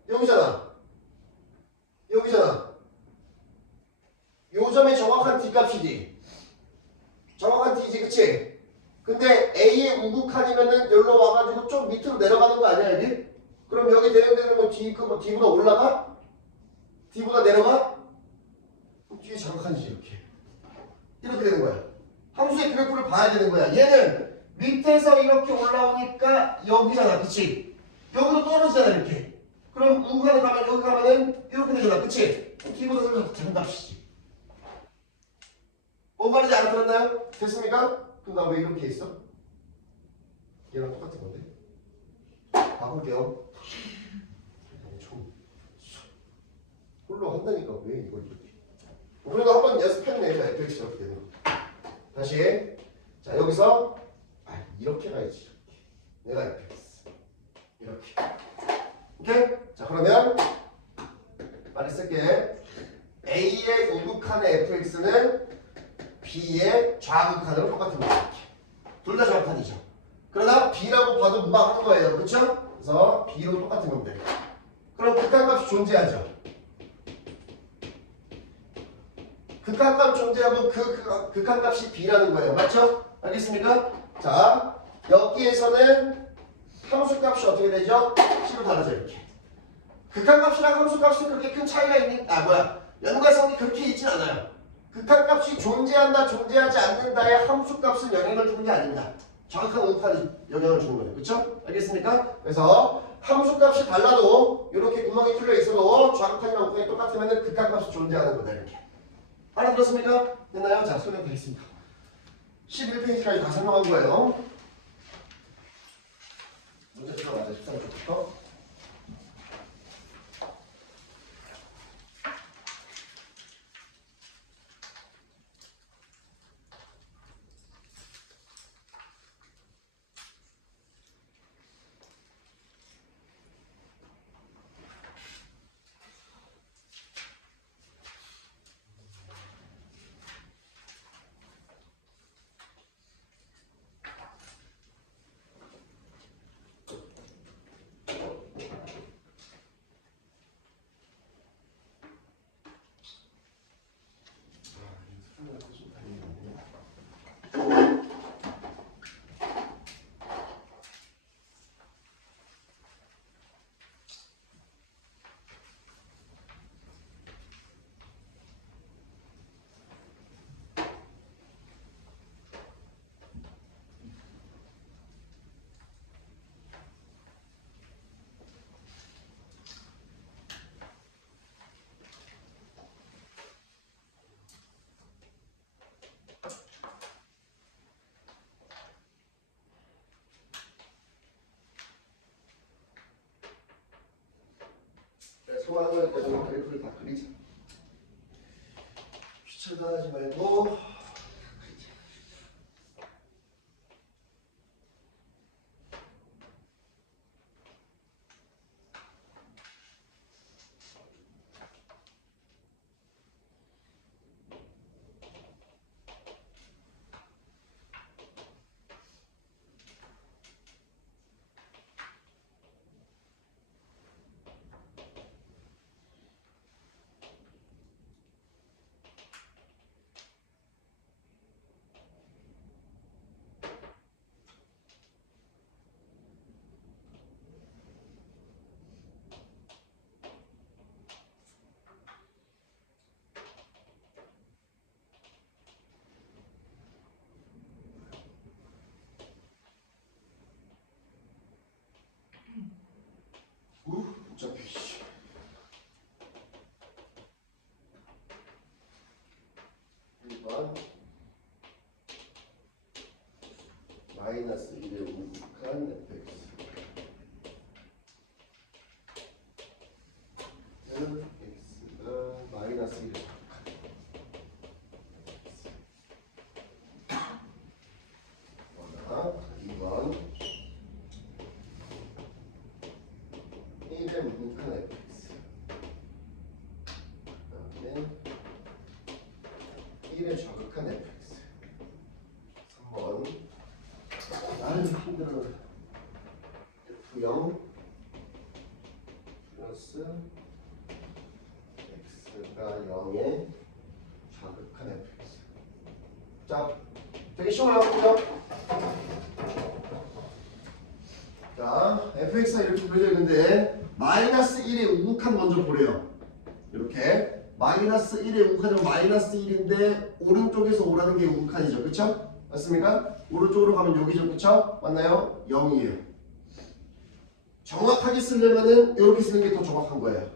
여기잖아. 여기잖아. 요 점이 정확한 D값이지. 정확한 D지, 그치? 근데 A의 우극한이면은 여기로 와가지고 좀 밑으로 내려가는 거 아니야, 여기? 그럼 여기 대응되는 건 D보다 올라가? D보다 내려가? 뒤에 정확한지 이렇게. 이렇게 되는 거야. 함수의 그래프를 봐야 되는 거야. 얘는 밑에서 이렇게 올라오니까 여기잖아, 그치? 여기도 떨어지잖아, 이렇게. 그럼 우극한에 가면 여기 가면은 이렇게 되잖아, 그치? D보다 작은 값이지. 뭔 말인지 알아들었나요? 됐습니까? 그럼 나 왜 이렇게 있어? 얘랑 똑같은 건데? 바꿀게요. 홀로 한다니까 왜 이걸 이렇게. 우리도 한번 연습했네. 자, fx 이렇게 되는 거. 다시. 자, 여기서 이렇게 가야지. 이렇게. 내가 fx. 이렇게. 오케이? 자, 그러면 말을 쓸게. a의 우극한의 fx는 b의 좌극한으로 똑같은 거예요. 이렇게. 둘 다 좌극한이죠. 그러다 b라고 봐도 금방 하는 거예요. 그렇죠? 그래서 b로 똑같은 건데. 그럼 극한값이 존재하죠. 극한값 존재하면 그 극한값이 b라는 거예요. 맞죠? 알겠습니까? 자, 여기에서는 함수값이 어떻게 되죠? c로 다르죠. 이렇게. 극한값이랑 함수값이 그렇게 큰 차이가 있는 연관성이 그렇게 있진 않아요. 극한값이 존재한다, 존재하지 않는다의 함수값은 영향을 주는 게 아닙니다. 정확한 우극한이 영향을 주는 거예요. 그렇죠? 알겠습니까? 그래서 함수값이 달라도 이렇게 구멍이 뚫려 있어도 좌극한이랑 우극한이 똑같으면 극한값이 존재하는 거다. 이렇게. 알아들었습니까? 됐나요? 자, 설명드리겠습니다. 11페이지까지 다 설명한 거예요. 문제 들어가자. 13쪽부터. 소화할 때는 그래프를 다 그리자. 귀찮아하지 말고. 복잡해. 1번 마이너스 1의 우극한 fx x가 마이너스 1의 1에 좌극한 fx. 3번. 아유 힘들어. f0 플러스 x가 0에 좌극한 fx. 자, 되게 쉬워요. 그죠? 자, fx가 이렇게 그려져 있는데 마이너스 1의 우극한 먼저 보래요. 이렇게 마이너스 1의 우극한은 마이너스 1인데 오른쪽에서 오라는 게 우극한이죠. 그쵸? 맞습니까? 오른쪽으로 가면 여기죠. 그쵸? 맞나요? 0이에요. 정확하게 쓰려면은 이렇게 쓰는 게 더 정확한 거예요.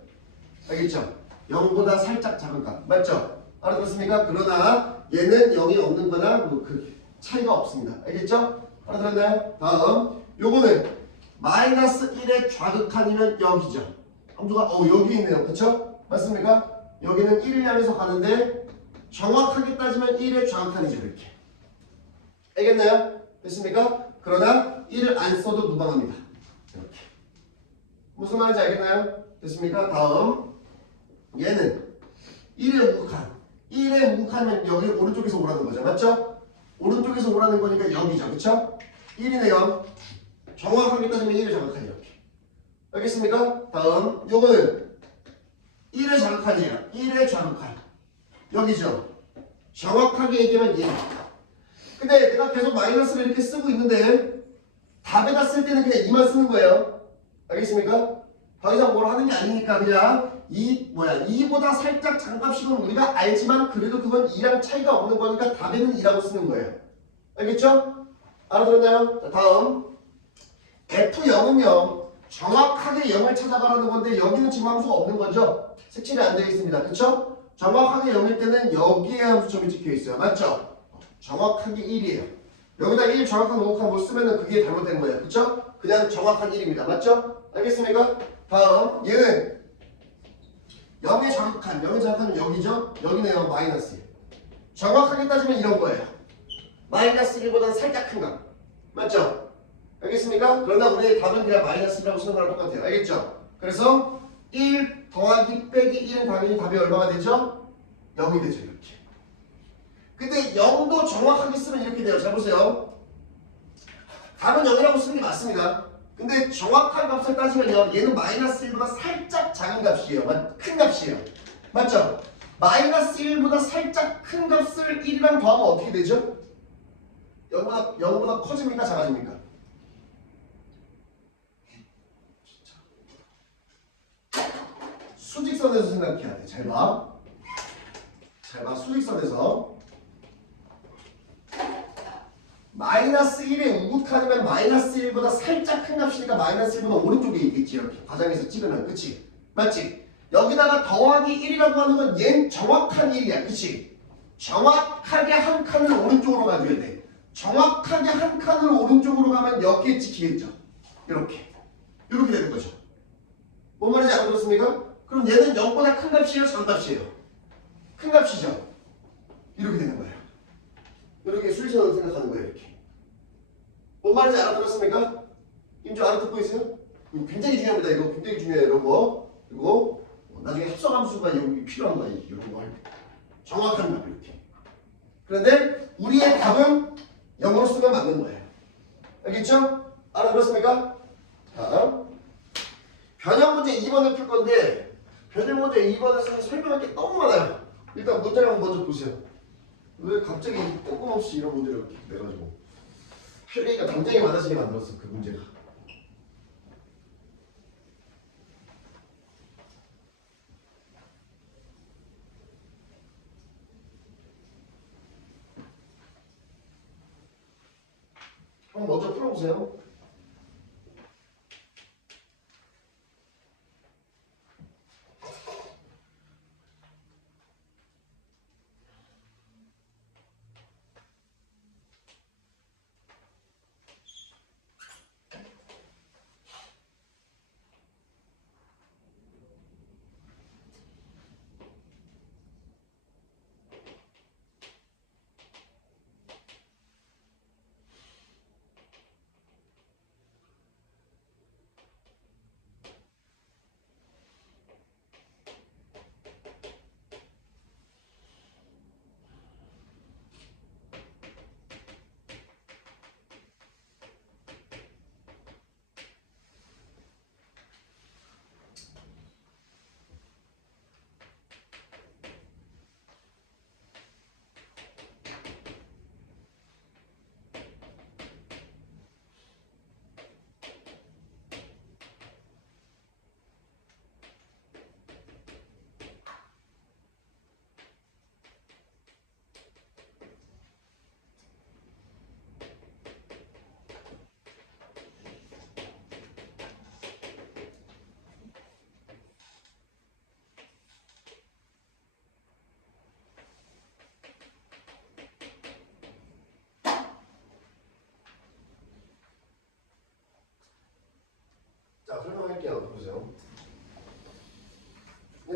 알겠죠? 0보다 살짝 작은 값. 맞죠? 알아들었습니까? 그러나 얘는 0이 없는 거나 뭐 그 차이가 없습니다. 알겠죠? 알아들었나요? 다음 요거는 마이너스 1의 좌극한이면 여기죠. 함수가 여기 있네요. 그쵸? 맞습니까? 여기는 1을 향해서 가는데 정확하게 따지면 1의 좌극한이죠. 이렇게. 알겠나요? 됐습니까? 그러나 1을 안 써도 무방합니다. 이렇게. 무슨 말인지 알겠나요? 됐습니까? 다음 얘는 1의 우극한. 1의 우극한이면 여기 오른쪽에서 오라는 거죠. 맞죠? 오른쪽에서 오라는 거니까 여기죠. 그쵸? 1이네요. 정확하게 따지면 1의 좌극한 이렇게. 알겠습니까? 다음 요거는 1의 좌극한이에요. 1의 좌극한. 여기죠. 정확하게 얘기하면 얘입니다. 근데 내가 계속 마이너스를 이렇게 쓰고 있는데 답에다 쓸 때는 그냥 2만 쓰는 거예요. 알겠습니까? 더 이상 뭘 하는 게 아니니까 그냥 2보다 살짝 장값이건 우리가 알지만 그래도 그건 2랑 차이가 없는 거니까 답에는 2라고 쓰는 거예요. 알겠죠? 알아들었나요? 자, 다음 F0은요 정확하게 0을 찾아가라는 건데 여기는 지금 함수가 없는 거죠? 색칠이 안 되어 있습니다. 그쵸? 정확하게 0일 때는 여기에 함수점이 찍혀 있어요. 맞죠? 정확하게 1이에요. 여기다 1 정확한 우극한 못 쓰면은 그게 잘못된 거예요. 그쵸? 그냥 정확한 1입니다. 맞죠? 알겠습니까? 다음 얘는 0의 좌극한, 0의 좌극한은 여기죠? 여기네요. 마이너스 1. 정확하게 따지면 이런 거예요. 마이너스 1보다는 살짝 큰 값. 맞죠? 알겠습니까? 그러나 우리의 답은 그냥 마이너스 1이라고 쓰는 거랑 똑같아요. 알겠죠? 그래서 1 더하기 빼기 1은 당연히 답이 얼마가 되죠? 0이 되죠. 이렇게. 근데 0도 정확하게 쓰면 이렇게 돼요. 잘 보세요. 답은 0이라고 쓰는 게 맞습니다. 근데 정확한 값을 따지면요. 얘는 마이너스 1보다 살짝 작은 값이에요. 큰 값이에요. 맞죠? 마이너스 1보다 살짝 큰 값을 1이랑 더하면 어떻게 되죠? 0보다 커집니까? 작아집니까? 수직선에서 생각해야 돼. 잘 봐. 잘 봐. 수직선에서 마이너스 1의 우극한이면 마이너스 1보다 살짝 큰 값이니까 마이너스 1보다 오른쪽에 있겠지. 이렇게 과장해서 찍으면. 그치? 맞지? 여기다가 더하기 1이라고 하는 건 얘는 정확한 1이야. 그치? 정확하게 한 칸을 오른쪽으로 가줘야 돼. 정확하게 한 칸을 오른쪽으로 가면 여기에 찍히겠죠. 이렇게. 이렇게 되는 거죠. 뭔 말인지 알아들었습니까? 그럼 얘는 0보다 큰 값이에요? 작은 값이에요? 큰 값이죠? 이렇게 되는 거예요. 이렇게 수직선으로 생각하는 거예요. 이렇게. 뭔 말인지 알아들었습니까? 임좀 알아듣고 있어요? 이거 굉장히 중요합니다. 이거 굉장히 중요해요. 이런 거. 그리고 나중에 합성함수가 여기 필요한 거예요. 이런 거 할 때. 정확한 값 이렇게. 그런데 우리의 답은 0으로 쓰면 맞는 거예요. 알겠죠? 알아들었습니까? 자, 변형 문제 2번을 풀 건데 변형 문제 2번에서 설명할 게 너무 많아요. 일단 문제를 먼저 보세요. 왜 갑자기 뜬금없이 이런 문제를 이렇게 내가지고 할 얘기가 굉장히 많아지게 만들었어. 그 문제가. 한번 먼저 풀어보세요.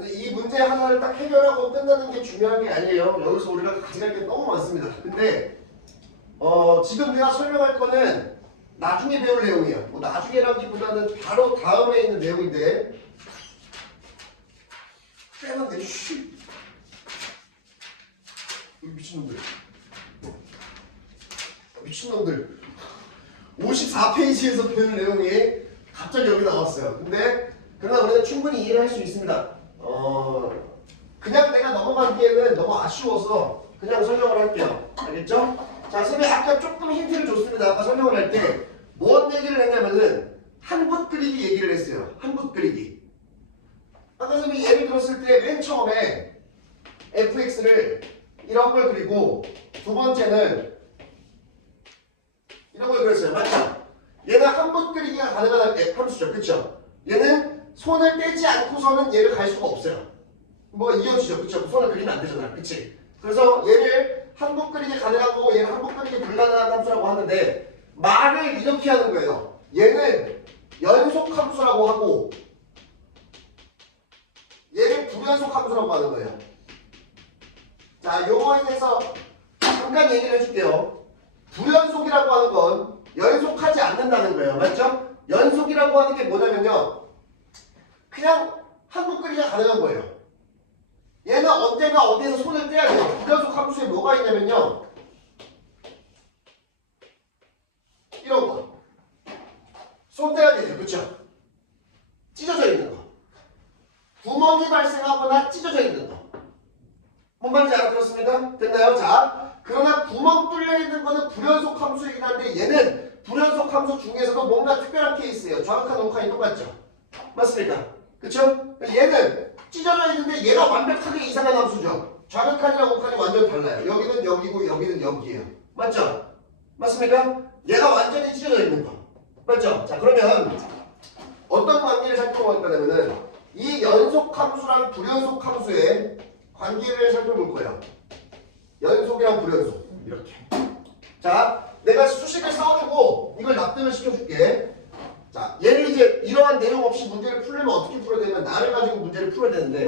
이 문제 하나를 딱 해결하고 끝나는 게 중요한 게 아니에요. 여기서 우리가 가져갈 게 너무 많습니다. 근데 지금 내가 설명할 거는 나중에 배울 내용이에요. 뭐 나중에라기보다는 바로 다음에 있는 내용인데 빼는데 미친놈들 54페이지에서 배울 내용이 갑자기 여기 나왔어요. 근데 그러나 우리는 충분히 이해를 할 수 있습니다. 그냥 내가 넘어가기에는 너무 아쉬워서 그냥 설명을 할게요. 알겠죠? 자, 선생님이 아까 조금 힌트를 줬습니다. 아까 설명을 할 때 뭔 얘기를 했냐면은 한붓 그리기 얘기를 했어요. 한붓 그리기. 아까 선생님이 예를 들었을 때 맨 처음에 fx를 이런 걸 그리고 두 번째는 이런 걸 그렸어요. 맞죠? 얘는 한붓 그리기가 가능한 함수죠. 그쵸? 얘는 손을 떼지 않고서는 얘를 갈 수가 없어요. 뭐 이어지죠. 그쵸? 손을 그리면 안 되잖아. 그치? 그래서 얘를 한붓 그리기 가능하고 얘를 한붓 그리기 불가능한 함수라고 하는데 말을 이렇게 하는 거예요. 얘는 연속 함수라고 하고 얘를 불연속 함수라고 하는 거예요. 자, 요거에 대해서 잠깐 얘기를 해줄게요. 불연속이라고 하는 건 연속하지 않는다는 거예요. 맞죠? 연속이라고 하는 게 뭐냐면요. 그냥 한붓 그리기가 가능한 거예요. 얘는 언제나 어디에서 손을 떼야 돼요. 불연속 함수에 뭐가 있냐면요. 이런 거. 손 떼야 되죠. 그쵸? 찢어져 있는 거. 구멍이 발생하거나 찢어져 있는 거. 뭔 말인지 알아들었습니까? 됐나요? 자, 그러나 구멍 뚫려 있는 거는 불연속 함수이긴 한데 얘는 불연속 함수 중에서도 뭔가 특별한 케이스예요. 좌극한 우극한이 똑같죠? 맞습니까? 그쵸? 얘는 찢어져 있는데 얘가 완벽하게 이상한 함수죠. 좌극한이랑 우극한이 완전 달라요. 여기는 여기고 여기는 여기예요. 맞죠? 맞습니까? 얘가 완전히 찢어져 있는 거. 맞죠? 자, 그러면 어떤 관계를 살펴볼 거냐면은 이 연속 함수랑 불연속 함수의 관계를 살펴볼 거예요. 연속이랑 불연속. 이렇게. 자, 내가 수식을 써주고 이걸 납득을 시켜줄게. 자, 얘를 이제 이러한 내용 없이 문제를 풀려면 어떻게 풀어야 되냐면 나를 가지고 문제를 풀어야 되는데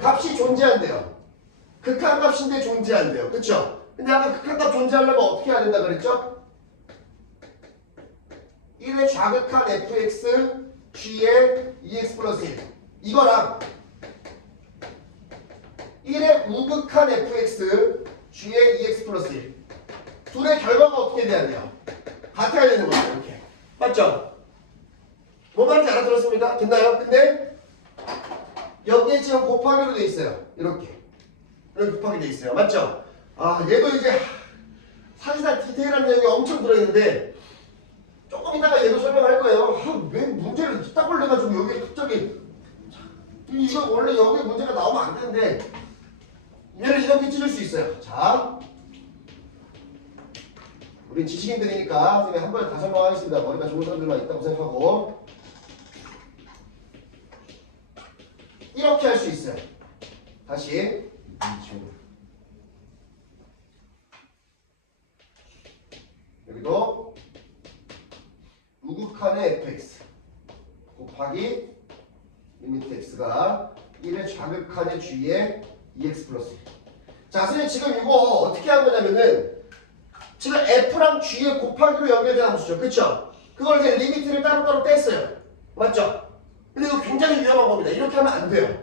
값이 존재한대요. 극한값인데 존재한대요. 그쵸? 근데 아까 극한값 존재하려면 어떻게 해야 된다 그랬죠? 1의 좌극한 fx g의 2x 플러스 1 이거랑 1의 우극한 fx g의 2x 플러스 1 둘의 결과가 어떻게 돼야 돼요? 같아야 되는 거죠. 이렇게. 맞죠? 뭔 말인지 알아들었습니까? 됐나요? 근데 여기에 지금 곱하기로 돼 있어요. 이렇게 곱하기 돼 있어요. 맞죠? 아, 얘도 이제 사실상 디테일한 내용이 엄청 들어있는데 조금 이따가 얘도 설명할 거예요. 왜 문제를 이따 걸려가지고 여기 갑자기 이거 원래 여기 문제가 나오면 안 되는데 얘를 이렇게 찢을 수 있어요. 자, 우린 지식인들이니까 선생님이 한 번에 다 설명하겠습니다. 머리가 좋은 사람들만 있다고 생각하고 이렇게 할 수 있어요. 다시 여기도 우극한의 fx 곱하기 리미트 x가 1의 좌극한의 g의 2x 플러스 1. 자, 선생님 지금 이거 어떻게 한 거냐면은 지금 f랑 g의 곱하기로 연결된 함수죠. 그쵸? 그걸 이제 리미트를 따로따로 뗐어요. 맞죠? 근데 이거 굉장히 위험한 겁니다. 이렇게 하면 안 돼요.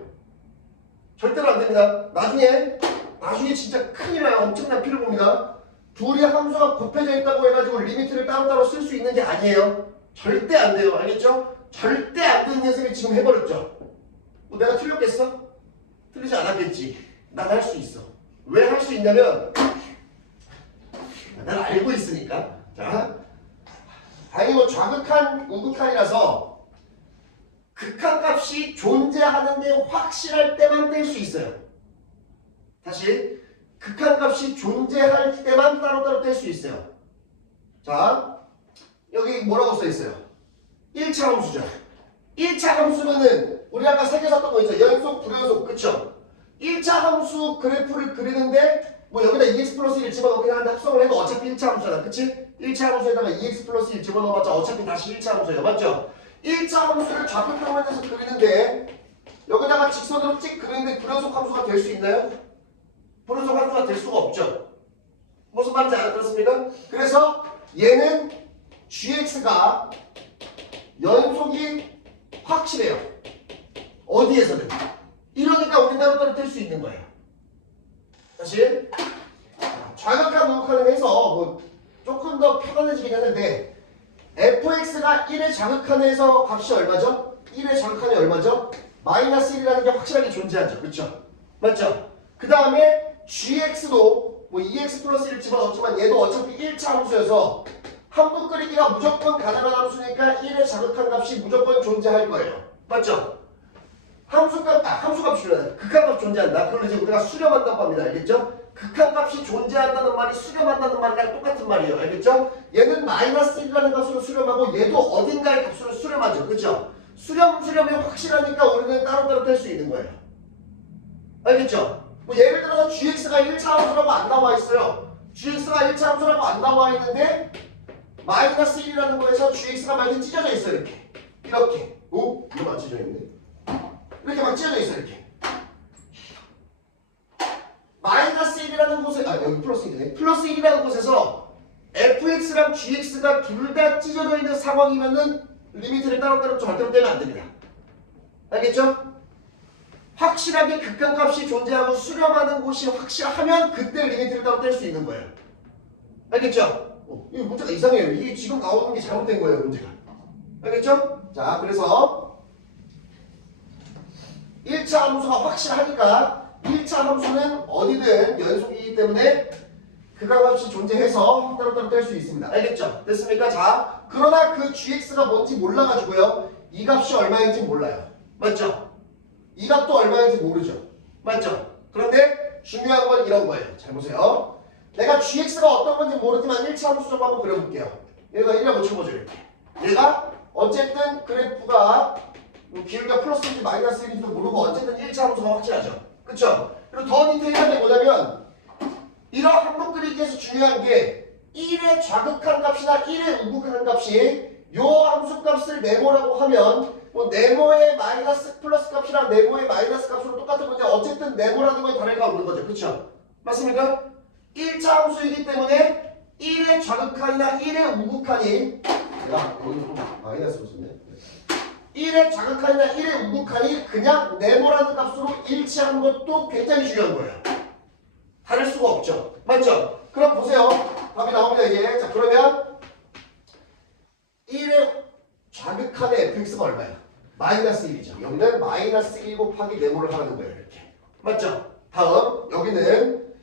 절대로 안 됩니다. 나중에 진짜 큰일 나요. 엄청난 피를 봅니다. 둘이 함수가 곱해져 있다고 해가지고 리미트를 따로따로 쓸 수 있는 게 아니에요. 절대 안 돼요. 알겠죠? 절대 안 되는 녀석이 지금 해버렸죠. 뭐 내가 틀렸겠어? 틀리지 않았겠지. 난 할 수 있어. 왜 할 수 있냐면 난 알고 있으니까. 자, 아니 뭐 좌극한 우극한이라서 극한값이 존재하는데 확실할 때만 뗄 수 있어요. 다시 극한값이 존재할 때만 따로따로 뗄 수 있어요. 자, 여기 뭐라고 써있어요? 1차 함수죠. 1차 함수면은 우리 아까 세 개 샀던 거 있죠. 연속, 불연속. 그쵸? 1차 함수 그래프를 그리는데 뭐 여기다 2x 플러스 1 집어넣긴 하는데 합성을 해도 어차피 1차 함수잖아. 그치? 1차 함수에다가 2x 플러스 1 집어넣어봤자 어차피 다시 1차 함수예요. 맞죠? 1차 함수를 좌표 평면에서 그리는데 여기다가 직선으로 찍 그리는데 불연속 함수가 될 수 있나요? 불연속 함수가 될 수가 없죠. 무슨 말인지 알아들었습니까? 그래서 얘는 gx가 연속이 확실해요. 어디에서는. 이러니까 우리 따로따로 뗄 수 있는 거예요. 다시 좌극한 우극한을 해서 뭐 조금 더 편안해지긴 했는데 fx가 1의 좌극한에서 값이 얼마죠? 1의 좌극한이 얼마죠? 마이너스 1이라는 게 확실하게 존재하죠. 그렇죠? 맞죠? 그 다음에 gx도 뭐 2x 플러스 1 집어넣었지만 얘도 어차피 1차 함수여서 함수 끓이기가 무조건 가능한 함수니까 1의 자극한 값이 무조건 존재할 거예요. 맞죠? 함수값이 존재한다. 극한값 존재한다. 그걸 이제 우리가 수렴한다고 합니다. 알겠죠? 극한값이 존재한다는 말이 수렴한다는 말이랑 똑같은 말이에요. 알겠죠? 얘는 마이너스 1이라는 값으로 수렴하고 얘도 어딘가의 값으로 수렴하죠. 그렇죠? 수렴이 확실하니까 우리는 따로따로 뗄 수 있는 거예요. 알겠죠? 뭐 예를 들어서 gx가 1차 함수라고 안 나와 있어요. gx가 1차 함수라고 안 나와 있는데 마이너스 1이라는 거에서 gx가 막 이렇게 찢어져 있어. 이렇게 오? 이거 안 찢어져 있네. 이렇게 막 찢어져 있어. 이렇게 마이너스 1이라는 곳에 여기 플러스 1이네. 플러스 1이라는 곳에서 fx랑 gx가 둘 다 찢어져 있는 상황이면은 리미트를 따로따로 절대로 떼면 안 됩니다. 알겠죠? 확실하게 극한값이 존재하고 수렴하는 곳이 확실하면 그때 리미트를 따로 뗄 수 있는 거예요. 알겠죠? 이 문제가 이상해요. 이게 지금 나오는 게 잘못된 거예요. 문제가. 알겠죠? 자, 그래서 1차 함수가 확실하니까 1차 함수는 어디든 연속이기 때문에 극한값이 존재해서 따로따로 뗄 수 있습니다. 알겠죠? 됐습니까? 자, 그러나 그 gx가 뭔지 몰라가지고요. 이 값이 얼마인지 몰라요. 맞죠? 이 값도 얼마인지 모르죠. 맞죠? 그런데 중요한 건 이런 거예요. 잘 보세요. 내가 gx가 어떤 건지 모르지만 1차 함수 좀 한번 그려볼게요. 얘가 1이라고 쳐보죠. 이렇게. 얘가 어쨌든 그래프가 기울기가 플러스인지 마이너스 1인지도 모르고 어쨌든 1차 함수가 확실하죠. 그쵸? 그리고 더 디테일한 게 뭐냐면 이런 항목 그리기에서 중요한 게 1의 좌극한 값이나 1의 우극한 값이 요 함수 값을 네모라고 하면 뭐 네모의 마이너스 플러스 값이랑 네모의 마이너스 값으로 똑같은 건데 어쨌든 네모라는 거에 다를 가 없는 거죠. 그쵸? 맞습니까? 1차 함수이기 때문에 1의 좌극한이나 1의 우극한이 야 여기 좀 마이너스로 썼네. 1의 좌극한이나 1의 우극한이 그냥 네모라는 값으로 일치하는 것도 굉장히 중요한 거예요. 다를 수가 없죠. 맞죠? 그럼 보세요. 답이 나옵니다 이제. 자 그러면 1의 좌극한의 fx가 얼마야? 마이너스 1이죠. 여기는 마이너스 1 곱하기 네모를 하는 거예요. 이렇게. 맞죠? 다음 여기는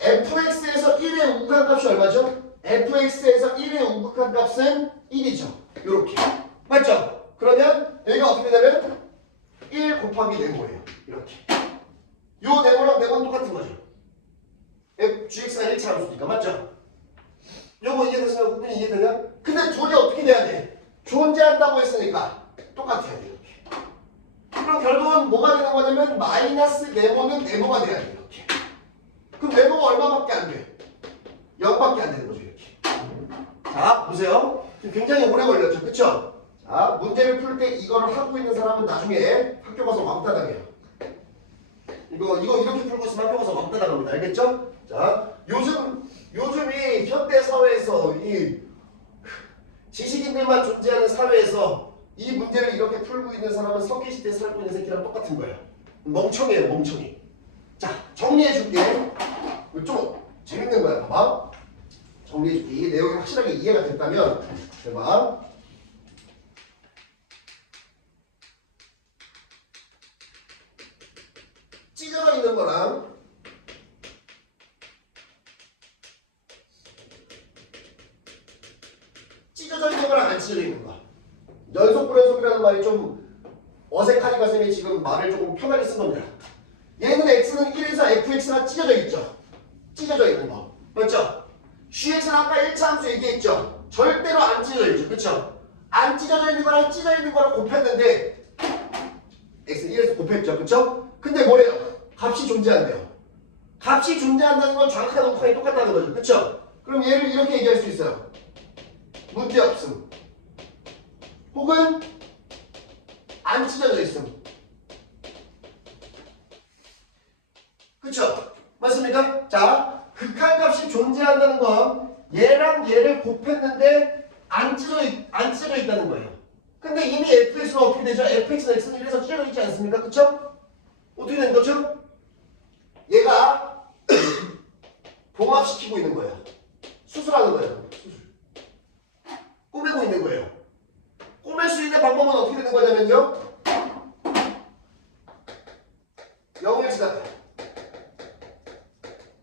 fx에서 1의 우극한 값이 얼마죠? fx에서 1의 우극한 값은 1이죠. 이렇게. 맞죠? 그러면 여기가 어떻게 되면 1 곱하기 네모예요. 이렇게. 요 네모랑 네모는 똑같은 거죠. gx가 1차 함수니까. 맞죠? 요거 이해되시나요? 부분이 이해되냐? 근데 둘이 어떻게 돼야 돼? 존재한다고 했으니까 똑같아야 돼. 이렇게. 그럼 결국은 뭐가 되는 거냐면 마이너스 네모는 네모가 돼야 돼. 이렇게. 그럼 네모가 얼마밖에 안 돼? 0밖에 안 되는 거죠. 이렇게. 자 보세요. 지금 굉장히 오래 걸렸죠. 그쵸? 자 문제를 풀 때 이거를 하고 있는 사람은 나중에 학교 가서 왕따 당해요. 이거 이렇게 풀고 있으면 학교 가서 왕따 당합니다. 알겠죠? 자 요즘이 현대 사회에서 이 지식인들만 존재하는 사회에서 이 문제를 이렇게 풀고 있는 사람은 석기 시대에 살고 있는 새끼랑 똑같은 거예요. 멍청이에요, 멍청이. 자, 정리해 줄게. 좀 재밌는 거야, 봐봐. 정리해 줄게. 이 내용이 확실하게 이해가 됐다면, 봐봐. 찢어져 있는 거랑 찢어져 있는 거랑 안 찢어져 있는 거. 연속 불연속이라는 말이 좀 어색하니까 선생님이 지금 말을 조금 편하게 쓴 겁니다. 얘는 x는 1에서 fx가 찢어져 있죠. 찢어져 있는 거. 맞죠? gx는 아까 1차 함수 얘기했죠. 절대로 안 찢어져 있죠. 그쵸? 안 찢어져 있는 거랑 찢어져 있는 거랑 곱했는데 x는 1에서 곱했죠. 그쵸? 근데 뭐래요? 값이 존재한대요. 값이 존재한다는 건 좌극한 우극한이 똑같다는 거죠. 그쵸? 그럼 얘를 이렇게 얘기할 수 있어요. 문제없음. 혹은 안 찢어져 있음. 그쵸? 맞습니까? 자, 극한값이 존재한다는 건 얘랑 얘를 곱했는데 안 찢어져 있다는 거예요. 근데 이미 fx는 어떻게 되죠? fx는 x는 1에서 찢어져 있지 않습니까? 그쵸? 어떻게 되는 거죠? 얘가 봉합시키고 있는 거예요. 수술하는 거예요. 수술. 꼬매고 있는 거예요. 꼬맬 수 있는 방법은 어떻게 되는 거냐면요. 0을 지나가.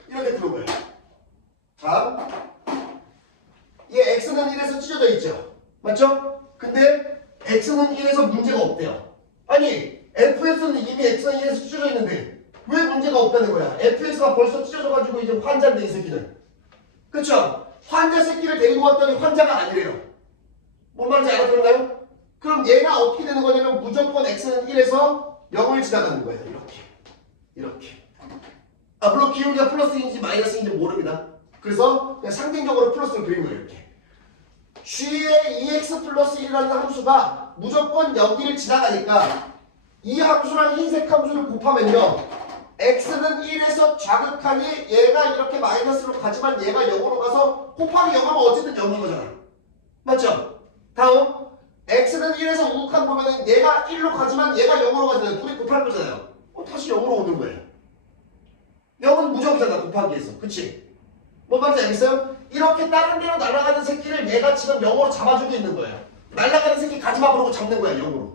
이렇게 들어온 거예요. 자, 얘 x는 1에서 찢어져 있죠. 맞죠? 근데 x는 1에서 문제가 없대요. 아니, fx는 이미 x는 1에서 찢어져 있는데 왜 문제가 없다는 거야? fx가 벌써 찢어져가지고 이제 환자인데 이 새끼는. 그쵸? 환자 새끼를 데리고 왔더니 환자가 아니래요. 뭔 말인지 알아들었나요? 그럼 얘가 어떻게 되는 거냐면 무조건 x는 1에서 0을 지나가는 거예요. 이렇게. 아, 물론 기울기가 플러스인지 마이너스인지 모릅니다. 그래서 그냥 상징적으로 플러스를 그린 거예요. 이렇게. g의 2x 플러스 1이라는 함수가 무조건 여기를 지나가니까 이 함수랑 흰색 함수를 곱하면요. x는 1에서 좌극하니 얘가 이렇게 마이너스로 가지만 얘가 0으로 가서 곱하기 0하면 어쨌든 0인 거잖아. 맞죠? 다음 x는 1에서 우극한 보면은 얘가 1로 가지만 얘가 0으로 가잖아요. 둘이 곱할 거잖아요. 다시 0으로 오는 거예요. 0은 무적이잖아. 곱하기에서. 그치? 뭔 말인지 알겠어요? 이렇게 다른 데로 날아가는 새끼를 얘가 지금 0으로 잡아주고 있는 거예요. 날아가는 새끼 가지마 그러고 잡는 거야. 0으로.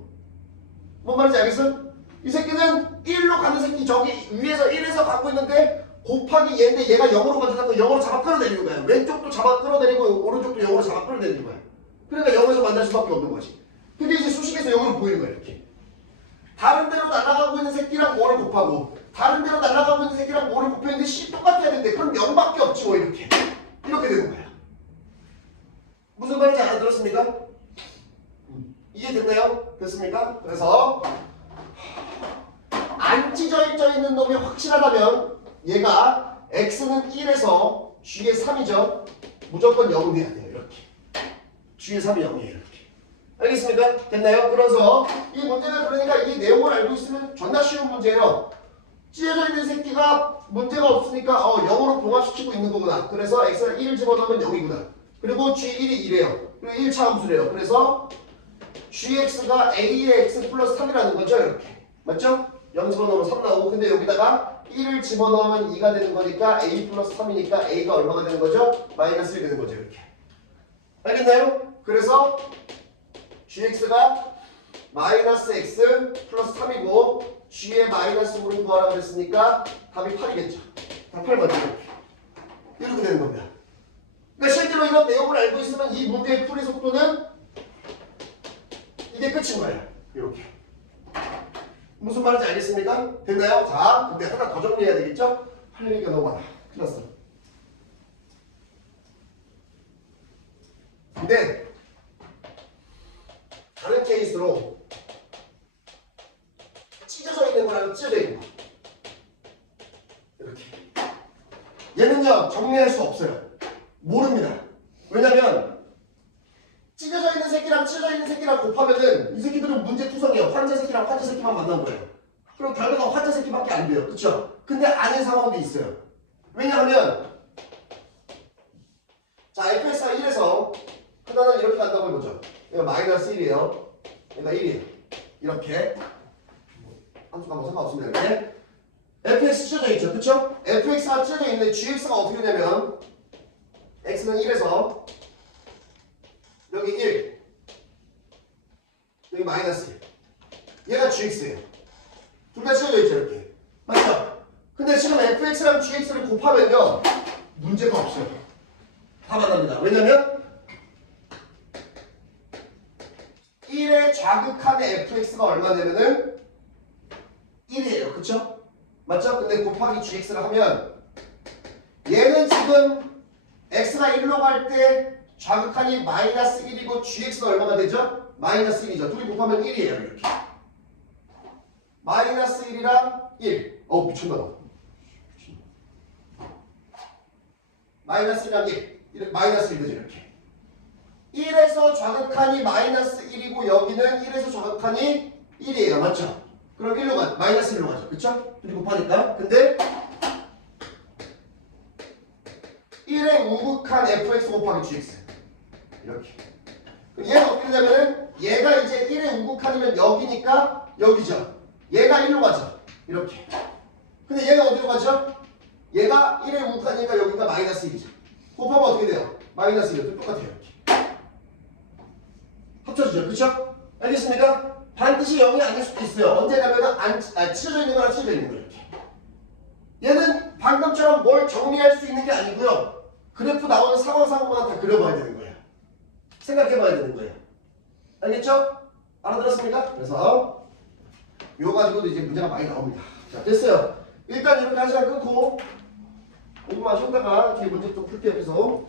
뭔 말인지 알겠어요? 이 새끼는 1로 가는 새끼 저기 위에서 1에서 가고 있는데 곱하기 얘인데 얘가 0으로 가져가고 0으로 잡아 끌어내리는 거야. 왼쪽도 잡아 끌어내리고 오른쪽도 0으로 잡아 끌어내리는 거야. 그러니까 0에서 만날 수밖에 없는 거지. 근데 이제 수식에서 0으로 보이는 거야. 이렇게. 다른 데로 날아가고 있는 새끼랑 5를 곱하고 다른 데로 날아가고 있는 새끼랑 5를 곱했는데 C 똑같아야 되는데 그럼 0밖에 없지 뭐 이렇게 되는 거야. 무슨 말인지 알아들었습니까? 이해됐나요? 됐습니까? 그래서 안 찢어져 있는 놈이 확실하다면 얘가 x는 1에서 g의 3이죠. 무조건 0은 돼야 돼요. 이렇게. g의 3이 0이에요. 이렇게. 알겠습니까? 됐나요? 그래서 이 문제는 그러니까 이 내용을 알고 있으면 존나 쉬운 문제예요. 찢어져 있는 새끼가 문제가 없으니까 0으로 봉합시키고 있는 거구나. 그래서 x를 1을 집어넣으면 0이구나. 그리고 g1이 2래요. 그리고 1차 함수래요. 그래서 gx가 a의 x 플러스 3이라는 거죠. 이렇게. 맞죠? 0 집어넣으면 3 나오고 근데 여기다가 1을 집어넣으면 2가 되는 거니까 a 플러스 3이니까 a가 얼마가 되는 거죠? 마이너스 1 되는 거죠. 이렇게. 알겠나요? 그래서 gx가 마이너스 x 플러스 3이고 g의 마이너스 5를 구하라 그랬으니까 답이 8이겠죠. 답 8 맞죠? 이렇게 되는 겁니다. 그러니까 실제로 이런 내용을 알고 있으면 이 문제의 풀이 속도는 이게 끝인 거예요. 이렇게. 무슨 말인지 알겠습니까? 됐나요? 자, 근데 하나 더 정리해야 되겠죠? 할 얘기가 너무 많아. 큰일 났어. 근데 다른 케이스로 찢어져 있는 거랑 찢어져 있는 거. 이렇게. 얘는요, 정리할 수 없어요. 모릅니다. 왜냐면 찢어져 있는 새끼랑 찢어져 있는 새끼랑 곱하면은 이 새끼들은 문제 투성이에요. 환자 새끼랑 환자 새끼만 만난 거예요. 그럼 결과가 환자 새끼밖에 안 돼요. 그쵸? 근데 아닌 상황도 있어요. 왜냐하면 자, fx가 1에서 하나는 이렇게 간다고 해보죠. 얘가 마이너스 1이에요. 얘가 1이에요. 이렇게 함수가 뭐 상관없습니다. 이렇게 fx 찢어져 있죠. 그쵸? fx가 찢어져 있는데 gx가 어떻게 되면 x는 1에서 여기 1 여기 마이너스 1 얘가 gx예요. 둘 다 찢어져 있죠. 이렇게 맞죠? 근데 지금 fx랑 gx를 곱하면요 문제가 없어요. 다 만납니다. 왜냐면 1의 좌극한의 fx가 얼마 되면은 1이에요. 그쵸? 맞죠? 근데 곱하기 gx를 하면 얘는 지금 x가 1로 갈 때 좌극한이 마이너스 1이고 gx가 얼마가 되죠? 마이너스 1이죠. 둘이 곱하면 1이에요. 이렇게. 마이너스 1이랑 1. 미쳤나 봐. 마이너스 1이랑 1. 마이너스 1 되죠. 이렇게. 1에서 좌극한이 마이너스 1이고 여기는 1에서 좌극한이 1이에요. 맞죠? 그럼 1로 가, 마이너스 1로 가죠. 그쵸? 둘이 곱하니까. 근데 1에 우극한 fx 곱하기 gx 이렇게. 그럼 얘가 어떻게 되냐면은 얘가 이제 1에 우극한이면 여기니까 여기죠. 얘가 1로 가죠. 이렇게. 근데 얘가 어디로 가죠? 얘가 1에 우극하니까 여기가 마이너스 1이죠. 곱하면 어떻게 돼요? 마이너스 1도 똑같아요. 이렇게. 합쳐지죠. 그쵸? 알겠습니까? 반드시 0이 아닐 수도 있어요. 언제냐면 치워져 있는 거랑 치워져 있는 거 이렇게. 얘는 방금처럼 뭘 정리할 수 있는 게 아니고요. 그래프 나오는 상황마다 다 그려봐야 되는 거예요. 생각해봐야 되는 거예요. 알겠죠? 알아들었습니까? 그래서 이거 가지고도 이제 문제가 많이 나옵니다. 자, 됐어요. 일단 이렇게 한 시간 끊고 조금만 쉬었다가 뒤에 문제 좀 풀게요. 그래서